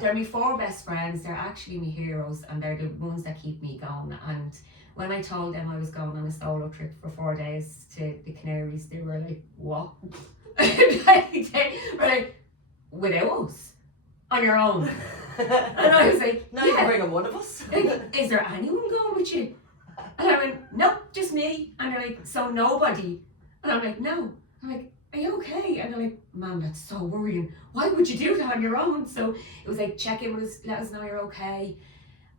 They're my 4 best friends. They're actually my heroes, and they're the ones that keep me going. And when I told them I was going on a solo trip for 4 days to the Canaries, they were like, "What?" They were like, "Without us, on your own." And I was like, "No, you can bring one of us." Like, is there anyone going with you? And I went, "Nope, just me." And they're like, "So nobody?" And I'm like, "No." I'm like, "Are you okay?" And they're like, "Mom, that's so worrying. Why would you do that on your own?" So it was like, check in with us, let us know you're okay.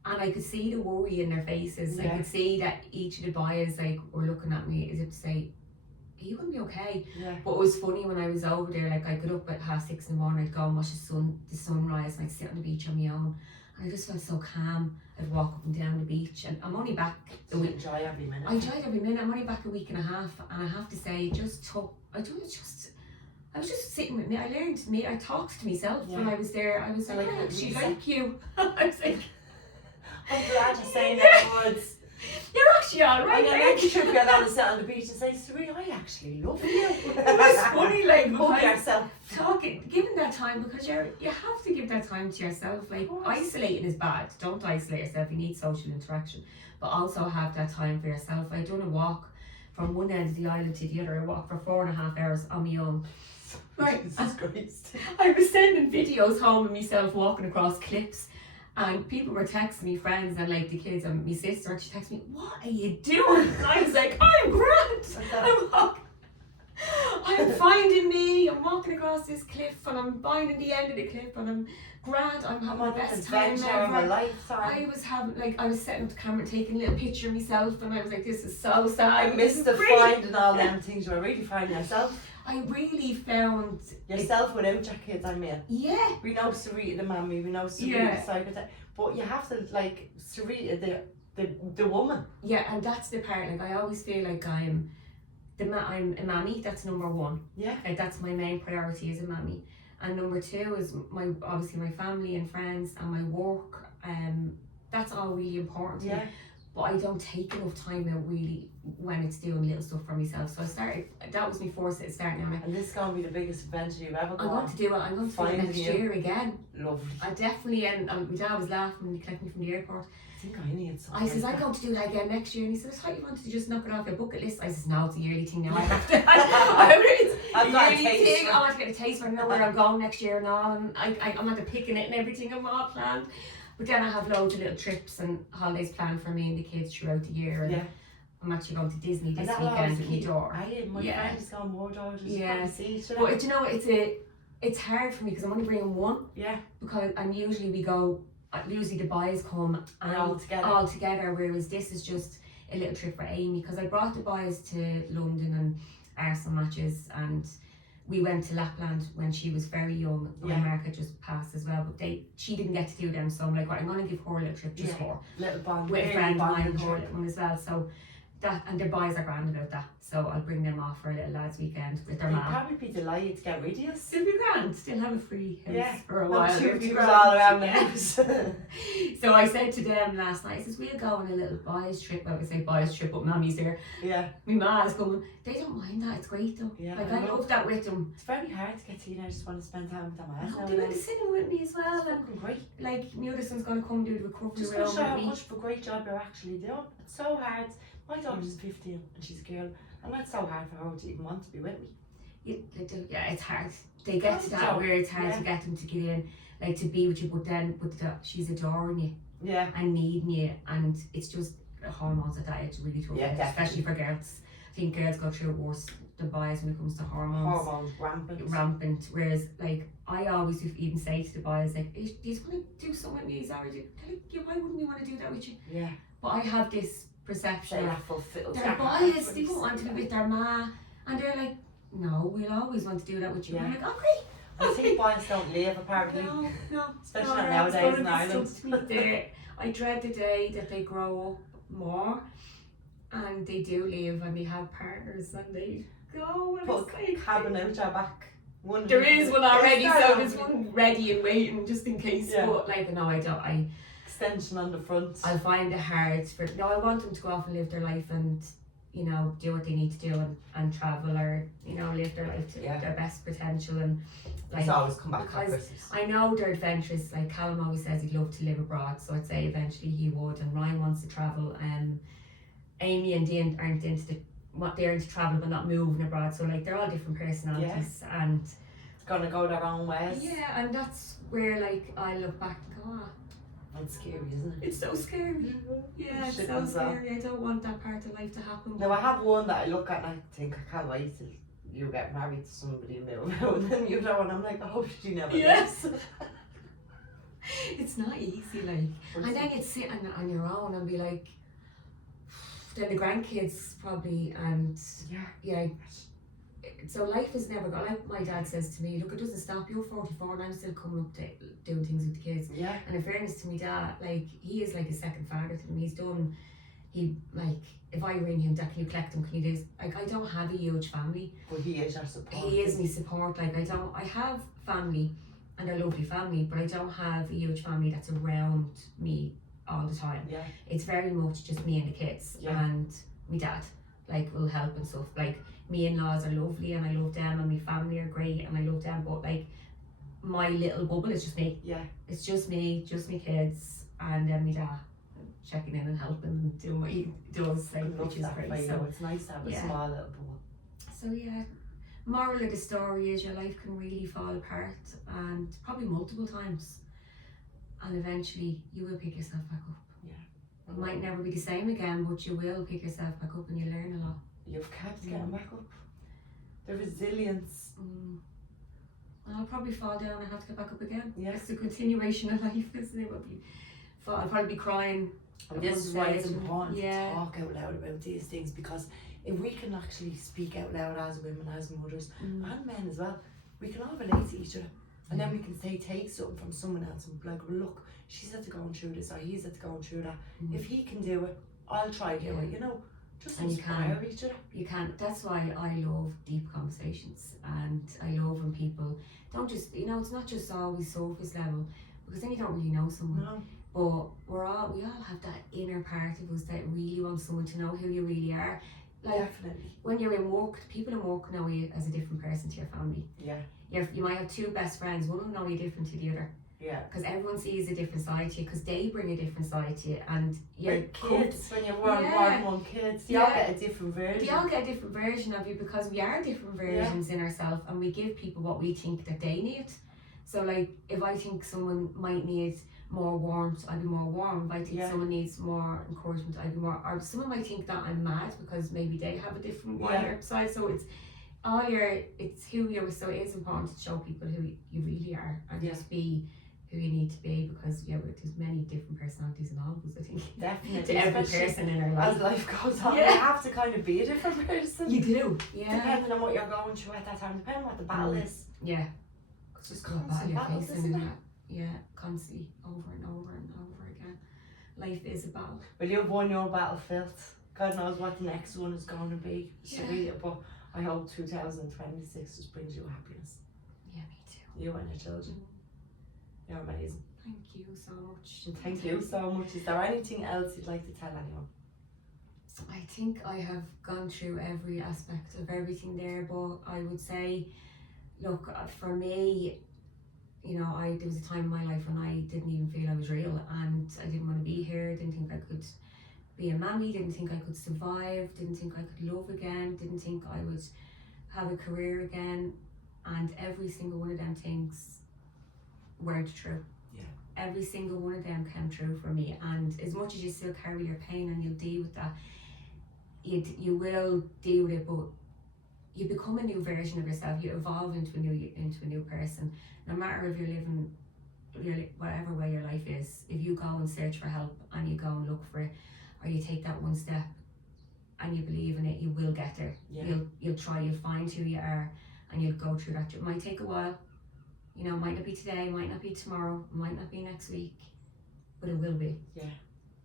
And I could see the worry in their faces. I could see that each of the boys like were looking at me as if to say, "Are you gonna be okay?" Yeah. But it was funny when I was over there, like I got up at 6:30 in the morning, I'd go and watch the sunrise, and I'd sit on the beach on my own. And I just felt so calm. I'd walk up and down the beach, and I'm only back a week. Enjoy every minute. I enjoyed every minute. I'm only back a week and a half, and I have to say, I was just sitting with me. I talked to myself when I was there. I was like, I actually like you. I was like, I'm glad you're saying that words. You're actually alright. And then you should get on and sit on the beach and say, Sarita, I actually love you. It was funny, like, hug yourself. Giving that time, because you have to give that time to yourself. Like, isolating is bad. Don't isolate yourself. You need social interaction, but also have that time for yourself. I done a walk from one end of the island to the other. I walked for 4.5 hours on my own. Right. Jesus Christ. I was sending videos home of myself walking across cliffs, and people were texting me, friends and like the kids and my sister, and she texted me, "What are you doing?" And I was like, "I'm grand. I'm finding me. I'm walking across this cliff and I'm binding the end of the cliff and I'm grand. I'm having the best time ever. Of my lifetime." I was setting up the camera, taking a little picture of myself, and I was like, "This is so sad." I missed the finding all them things. You were really finding yourself. I really found yourself without your kids. I mean, we know Sarita the mammy, we know Sarita the psychotherapist, but you have to like Sarita the woman. Yeah, and that's the part. Like I always feel like I'm a mammy. That's number 1. Yeah, like that's my main priority as a mammy, and number 2 is obviously my family and friends and my work. That's all really important to me. But I don't take enough time out really when it's doing little stuff for myself. So that was my force at starting now. And this is going to be the biggest adventure you've ever gone. I'm going to do it next year again. Lovely. I definitely, and my dad was laughing when he collected me from the airport. I think I need something. I says, I'm going to do that again next year. And he said, I thought you wanted to just knock it off your bucket list. I says, no, it's a yearly thing now. I have to. I've got a taste. I want to get a taste for it. I know where I'm going next year and all. And I'm at the picking it and everything. I'm all planned. But then I have loads of little trips and holidays planned for me and the kids throughout the year. And I'm actually going to Disney this weekend with my daughter. My friend's gone more daughters. Yeah. But you know, it's hard for me because I'm only bringing one. Yeah. Because usually we go usually the boys come and all together, whereas this is just a little trip for Amy, because I brought the boys to London and Arsenal matches, and we went to Lapland when she was very young. My Mark had just passed as well, but she didn't get to do them, so I'm like, right, I'm going to give her a little trip just for little bond with a friend of mine and her little one as well. So that, and their boys are grand about that, so I'll bring them off for a little lads weekend with their mum. They'd probably be delighted to get rid of us. Still be grand, still have a free house for a while. All around the house. So I said to them last night, I says, we'll go on a little boys trip. Well, we say boys trip, but Mammy's there. Yeah. My ma's coming. They don't mind that, it's great though. Yeah, like, I love that with them. It's very hard to get teenagers want to spend time with their ma's. They went to cinema with me as well. And great. Like, my other son's going to come do the recovery just room to show how with me. much of a great job you're actually doing. It's so hard. My daughter's 15 and she's a girl, and that's so hard for her to even want to be with me. Yeah, it's hard. They get to that where it's hard to get them to get in, like to be with you, but then she's adoring you. Yeah. And needing you, and it's just hormones at that age really tough, especially for girls. I think girls go through it worse than boys when it comes to hormones. Hormones rampant. Whereas, like, I always even say to the boys, like, do you want to do something with me? Why wouldn't we want to do that with you? Yeah. But I have this perception they're biased, they don't want to be with their ma, and they're like, no, we'll always want to do that with you. I'm like, oh great. I think boys don't live apparently. No. Especially nowadays in Ireland. I dread the day that they grow up more and they do live and they have partners and they go and put a cabin out your back. There is one already, so there's one ready and waiting just in case. But like, no, I don't. Extension on the front. I find it hard I want them to go off and live their life and, you know, do what they need to do and travel, or, you know, live their life to their best potential, and like, always come back for Christmas. I know they're adventurous. Like Callum always says he'd love to live abroad, so I'd say eventually he would, and Ryan wants to travel. Amy and Dean aren't they're into travel but not moving abroad, so like they're all different personalities and gonna go their own ways. Yeah, and that's where like I look back and go, it's scary, isn't it? It's so scary. Yeah, it's so scary. I don't want that part of life to happen. No, I have one that I look at and I think, I can't wait till you get married to somebody and move out, and then you know, and I'm like, I hope she never does. It's not easy, like. And then you'd sit on your own and be like, then the grandkids probably, and so life is never gone. Like my dad says to me, look, it doesn't stop. You're 44 and I'm still coming up to doing things with the kids. Yeah. And in fairness to my dad, like, he is like a second father to them. He like, if I ring him, Dad, can you collect them? Can you do this? Like, I don't have a huge family. But he is our support. He is my support. Like, I have family and a lovely family, but I don't have a huge family that's around me all the time. Yeah. It's very much just me and the kids and my dad, like, will help and stuff. Like, my in-laws are lovely and I love them, and my family are great and I love them, but like, my little bubble is just me. Yeah. It's just me, just my kids, and then my dad checking in and helping and doing what he does, like, which is great. So it's nice to have a small little bubble. So moral of the story is your life can really fall apart, and probably multiple times, and eventually you will pick yourself back up. It might never be the same again, but you will pick yourself back up and you learn a lot. You've kept getting back up. The resilience. I'll probably fall down and have to get back up again. Yeah. It's a continuation of life, isn't it? I'll probably be crying. And this is why it's important to talk out loud about these things, because if we can actually speak out loud as women, as mothers, and men as well, we can all relate to each other. And then we can take something from someone else and be like, well, look, she's had to go through this, or he's had to go through that. If he can do it, I'll try to do it, you know. Just inspire each other. You can. That's why I love deep conversations, and I love when people don't just, you know, it's not just always surface level, because then you don't really know someone. No. But we all have that inner part of us that really wants someone to know who you really are. Like, definitely. When you're in work, people in work know you as a different person to your family. Yeah. You might have two best friends, one will know you different to the other. Yeah. Because everyone sees a different side to you, because they bring a different side to you, and your kids, when you're more than one kids, they all get a different version. They all get a different version of you, because we are different versions in ourselves, and we give people what we think that they need. So like, if I think someone might need more warmth, I'd be more warm. If I think someone needs more encouragement, I'd be more. Or someone might think that I'm mad because maybe they have a different wider side. So it's who you are. So it is important to show people who you really are, and just be who you need to be, because there's many different personalities in all of us, I think. Definitely. To every especially person in our life. as life goes on, Yeah. you have to kind of be a different person. You do. Yeah. Depending on what you're going through at that time, depending on what the battle is. Yeah. Because there's What battle constant you're battles, facing isn't in there? that. Yeah, constantly, over and over and over again. Life is a battle. Well, you've won your battlefield. God knows what the next one is going to be, Sarita, but I hope 2026 just brings you happiness. Yeah, me too. You and your children. You're amazing. Thank you so much. And thank you so much. Is there anything else you'd like to tell anyone? I think I have gone through every aspect of everything there, but I would say, look, for me, there was a time in my life when I didn't even feel I was real, and I didn't want to be here, didn't think I could be a mammy, didn't think I could survive, didn't think I could love again, didn't think I would have a career again, and every single one of them things weren't true. Yeah. Every single one of them came true for me, and as much as you still carry your pain and you'll deal with that, you will deal with it, but you become a new version of yourself. You evolve into a new person. No matter if you're living whatever way your life is, if you go and search for help and you go and look for it, or you take that one step and you believe in it, you will get there. Yeah. You'll try, you'll find who you are, and you'll go through that. It might take a while. It might not be today, might not be tomorrow, might not be next week, but it will be. Yeah.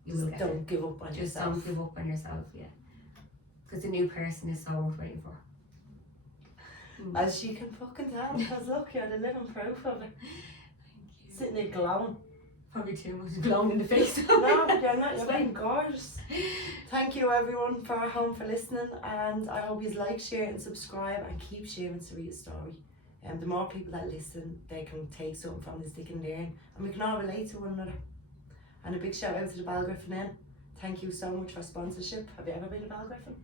You will get there. Don't give up on Just yourself. don't give up on yourself, yeah. Because the new person is so worth waiting for. As she can fucking tell, because look, you're the living proof of it. Thank you. Sitting there glowing. Probably too much glowing in the face. No, you're not. You're looking gorgeous. Thank you everyone for home for listening, and I hope you like, share and subscribe, and keep sharing Sarita's story. And the more people that listen, they can take something from this, they can learn, and we can all relate to one another. And a big shout out to the Balgriffin Inn. Thank you so much for sponsorship. Have you ever been to Balgriffin?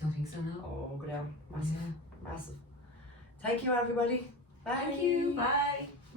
Don't think so, no. Oh, go down. Massive, Yeah. massive. Thank you everybody. Bye. Thank you. Bye.